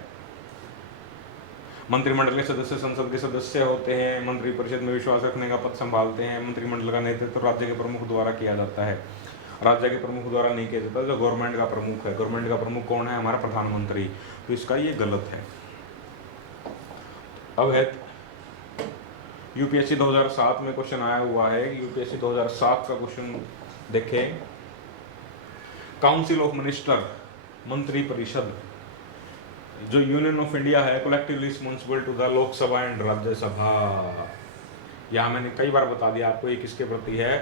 मंत्रिमंडल के सदस्य संसद के सदस्य होते हैं, मंत्रिपरिषद में विश्वास रखने का पद संभालते हैं। मंत्रिमंडल का नेतृत्व राज्य के प्रमुख द्वारा किया जाता है। राज्य के प्रमुख द्वारा नहीं किया जाता, जो गवर्नमेंट का प्रमुख है। गवर्नमेंट का प्रमुख कौन है? हमारा प्रधानमंत्री। तो इसका ये गलत है। अब है यूपीएससी 2007 में क्वेश्चन आया हुआ है। यूपीएससी 2007 का क्वेश्चन देखें। काउंसिल ऑफ मिनिस्टर, मंत्री परिषद, जो यूनियन ऑफ इंडिया है, collectively responsible to the Lok Sabha and Rajya Sabha. यहाँ मैंने कई बार बता दिया आपको ये किसके प्रति है,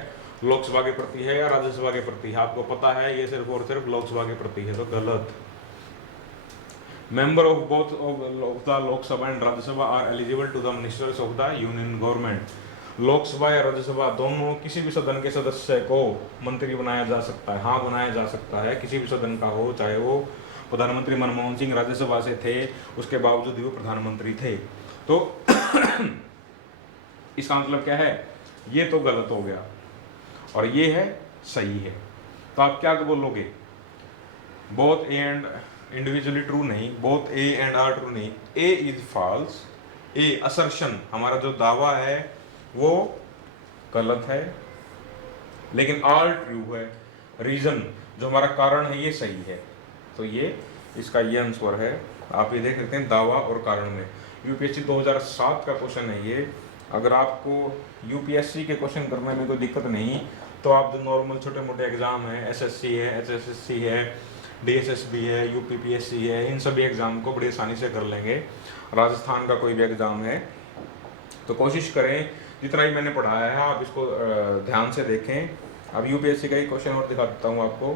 लोकसभा के प्रति है या राज्यसभा के प्रति है। आपको पता है ये सिर्फ और सिर्फ लोकसभा के प्रति है, तो गलत। Member of both of the Lok Sabha and Rajya Sabha are eligible to the ministers of the union government. Lok Sabha या राज्यसभा दोनों, किसी भी सदन के सदस्य को मंत्री बनाया जा सकता है। हाँ, बनाया जा सकता है, किसी भी सदन का हो, चाहे वो प्रधानमंत्री मनमोहन सिंह राज्यसभा से थे, उसके बावजूद भी वो प्रधानमंत्री थे। तो इसका मतलब क्या है, ये तो गलत हो गया और ये है सही है। तो आप क्या बोलोगे? Both A and individually true नहीं, both A and R true नहीं। A is false, A assertion, हमारा जो दावा है वो गलत है, लेकिन आर ट्रू है। रीजन, जो हमारा कारण है, ये सही है। तो ये इसका ये आंसर है। आप ये देख सकते हैं दावा और कारण में। यूपीएससी 2007 का क्वेश्चन है ये। अगर आपको यूपीएससी के क्वेश्चन करने में कोई दिक्कत नहीं, तो आप जो नॉर्मल छोटे मोटे एग्जाम है, एसएससी है, एचएसएससी है, डीएसएसबी है, यूपीपीएससी है, इन सभी एग्जाम को बड़ी आसानी से कर लेंगे। राजस्थान का कोई भी एग्जाम है तो कोशिश करें जितना ही मैंने पढ़ाया है आप इसको ध्यान से देखें। अब यूपीएससी का ही क्वेश्चन और दिखा देता हूँ आपको।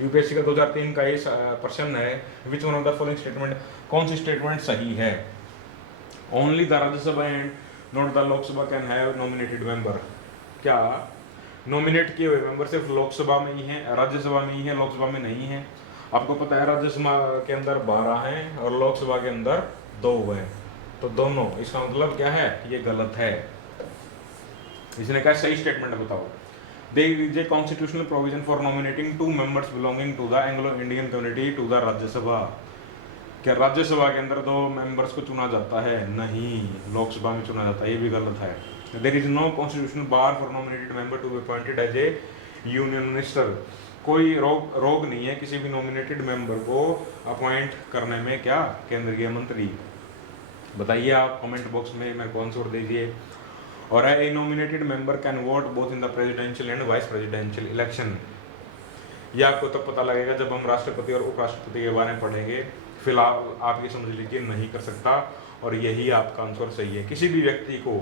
यूपीएससी का 2003 का ये प्रश्न है, which one of the following statement, कौन सी स्टेटमेंट सही है। Only the Rajya Sabha and not the Lok Sabha can have nominated member. क्या नॉमिनेट किए हुए मेंबर सिर्फ लोकसभा में ही है, राज्यसभा में ही है, लोकसभा में नहीं है। आपको पता है राज्यसभा के अंदर 12 हैं और लोकसभा के अंदर 2 हैं, तो दोनों, इसका मतलब क्या है, ये गलत है। इसने कहा सही स्टेटमेंट बताओ। There is a constitutional provision for nominating 2 members belonging to the Anglo-Indian community to the Rajya Sabha. क्या राज्यसभा के अंदर 2 मेंबर्स को चुना जाता है? नहीं, लोकसभा में चुना जाता है, ये भी गलत है। There is no constitutional bar for nominated member to be appointed as a union minister। कोई रोक नहीं है किसी भी नॉमिनेटेड मेंबर को अपॉइंट करने में, क्या, केंद्रीय मंत्री। बताइए आप कमेंट बॉक्स में मेरे को आंसर दीजिए। और a nominated member can vote both in the presidential and vice presidential election. ये आपको तब पता लगेगा जब हम राष्ट्रपति और उपराष्ट्रपति के बारे में पढ़ेंगे। फिलहाल आप ये समझ लीजिए नहीं कर सकता, और यही आपका आंसर सही है। किसी भी व्यक्ति को,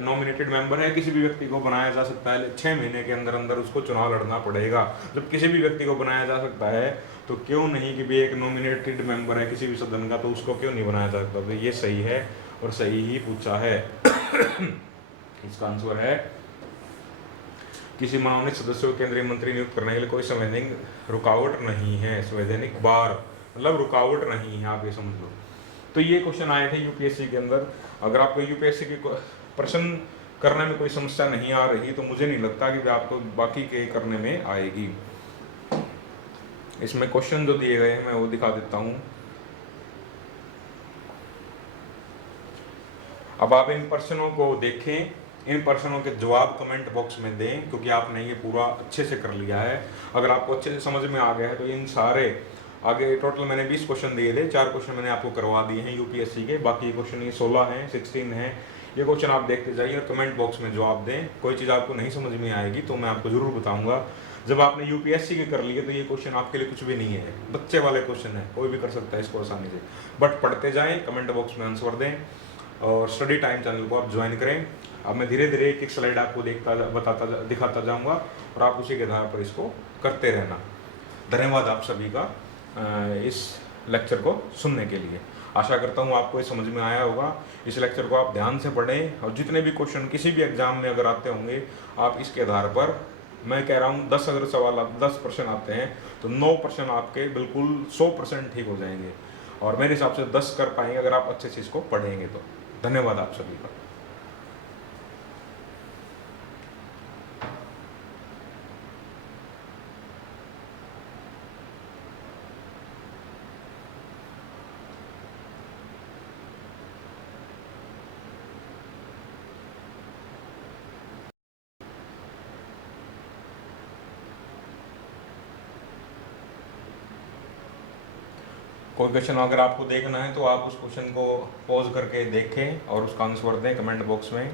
नॉमिनेटेड मेंबर है, किसी भी व्यक्ति को बनाया जा सकता है, 6 महीने के अंदर अंदर उसको चुनाव लड़ना पड़ेगा। जब किसी भी व्यक्ति को बनाया जा सकता है तो क्यों नहीं कि भी एक नॉमिनेटेड मेंबर है किसी भी सदन का, तो उसको क्यों नहीं बनाया जा सकता। तो ये सही है और सही ही पूछा है। इसका आंसर है किसी मनोनीत सदस्य को केंद्रीय मंत्री नियुक्त करने के लिए कोई संवैधानिक रुकावट नहीं है। संवैधानिक बार मतलब रुकावट नहीं है, आप ये समझ लो। तो ये क्वेश्चन आए थे यूपीएससी के अंदर। अगर आपको यूपीएससी के प्रश्न करने में कोई समस्या नहीं आ रही तो मुझे नहीं लगता कि आपको बाकी के करने में आएगी। इसमें क्वेश्चन जो दिए गए हैं मैं वो दिखा देता हूँ। अब आप इन प्रश्नों को देखें, इन प्रश्नों के जवाब कमेंट बॉक्स में दें, क्योंकि आपने ये पूरा अच्छे से कर लिया है। अगर आपको अच्छे से समझ में आ गया है तो इन सारे आगे टोटल मैंने 20 क्वेश्चन दिए थे, 4 क्वेश्चन मैंने आपको करवा दिए हैं यूपीएससी के, बाकी क्वेश्चन ये 16 हैं, 16 हैं। ये क्वेश्चन आप देखते जाइए और कमेंट बॉक्स में जवाब दें। कोई चीज़ आपको नहीं समझ में आएगी तो मैं आपको ज़रूर बताऊंगा। जब आपने यूपीएससी के कर लिए तो ये क्वेश्चन आपके लिए कुछ भी नहीं है, बच्चे वाले क्वेश्चन है, कोई भी कर सकता है इसको आसानी से। बट पढ़ते जाएँ, कमेंट बॉक्स में आंसर दें और स्टडी टाइम चैनल को आप ज्वाइन करें। अब मैं धीरे धीरे एक स्लाइड आपको दिखाता जाऊंगा और आप उसी के आधार पर इसको करते रहना। धन्यवाद आप सभी का इस लेक्चर को सुनने के लिए। आशा करता हूँ आपको ये समझ में आया होगा। इस लेक्चर को आप ध्यान से पढ़ें और जितने भी क्वेश्चन किसी भी एग्जाम में अगर आते होंगे, आप इसके आधार पर, मैं कह रहा हूँ 10 अगर सवाल 10 प्रश्न आते हैं तो 9 प्रश्न आपके बिल्कुल 100% ठीक हो जाएंगे, और मेरे हिसाब से 10 कर पाएंगे अगर आप अच्छे से इसको पढ़ेंगे तो। धन्यवाद आप सभी का। कोई क्वेश्चन अगर आपको देखना है तो आप उस क्वेश्चन को पॉज करके देखें और उसका आंसर दें कमेंट बॉक्स में।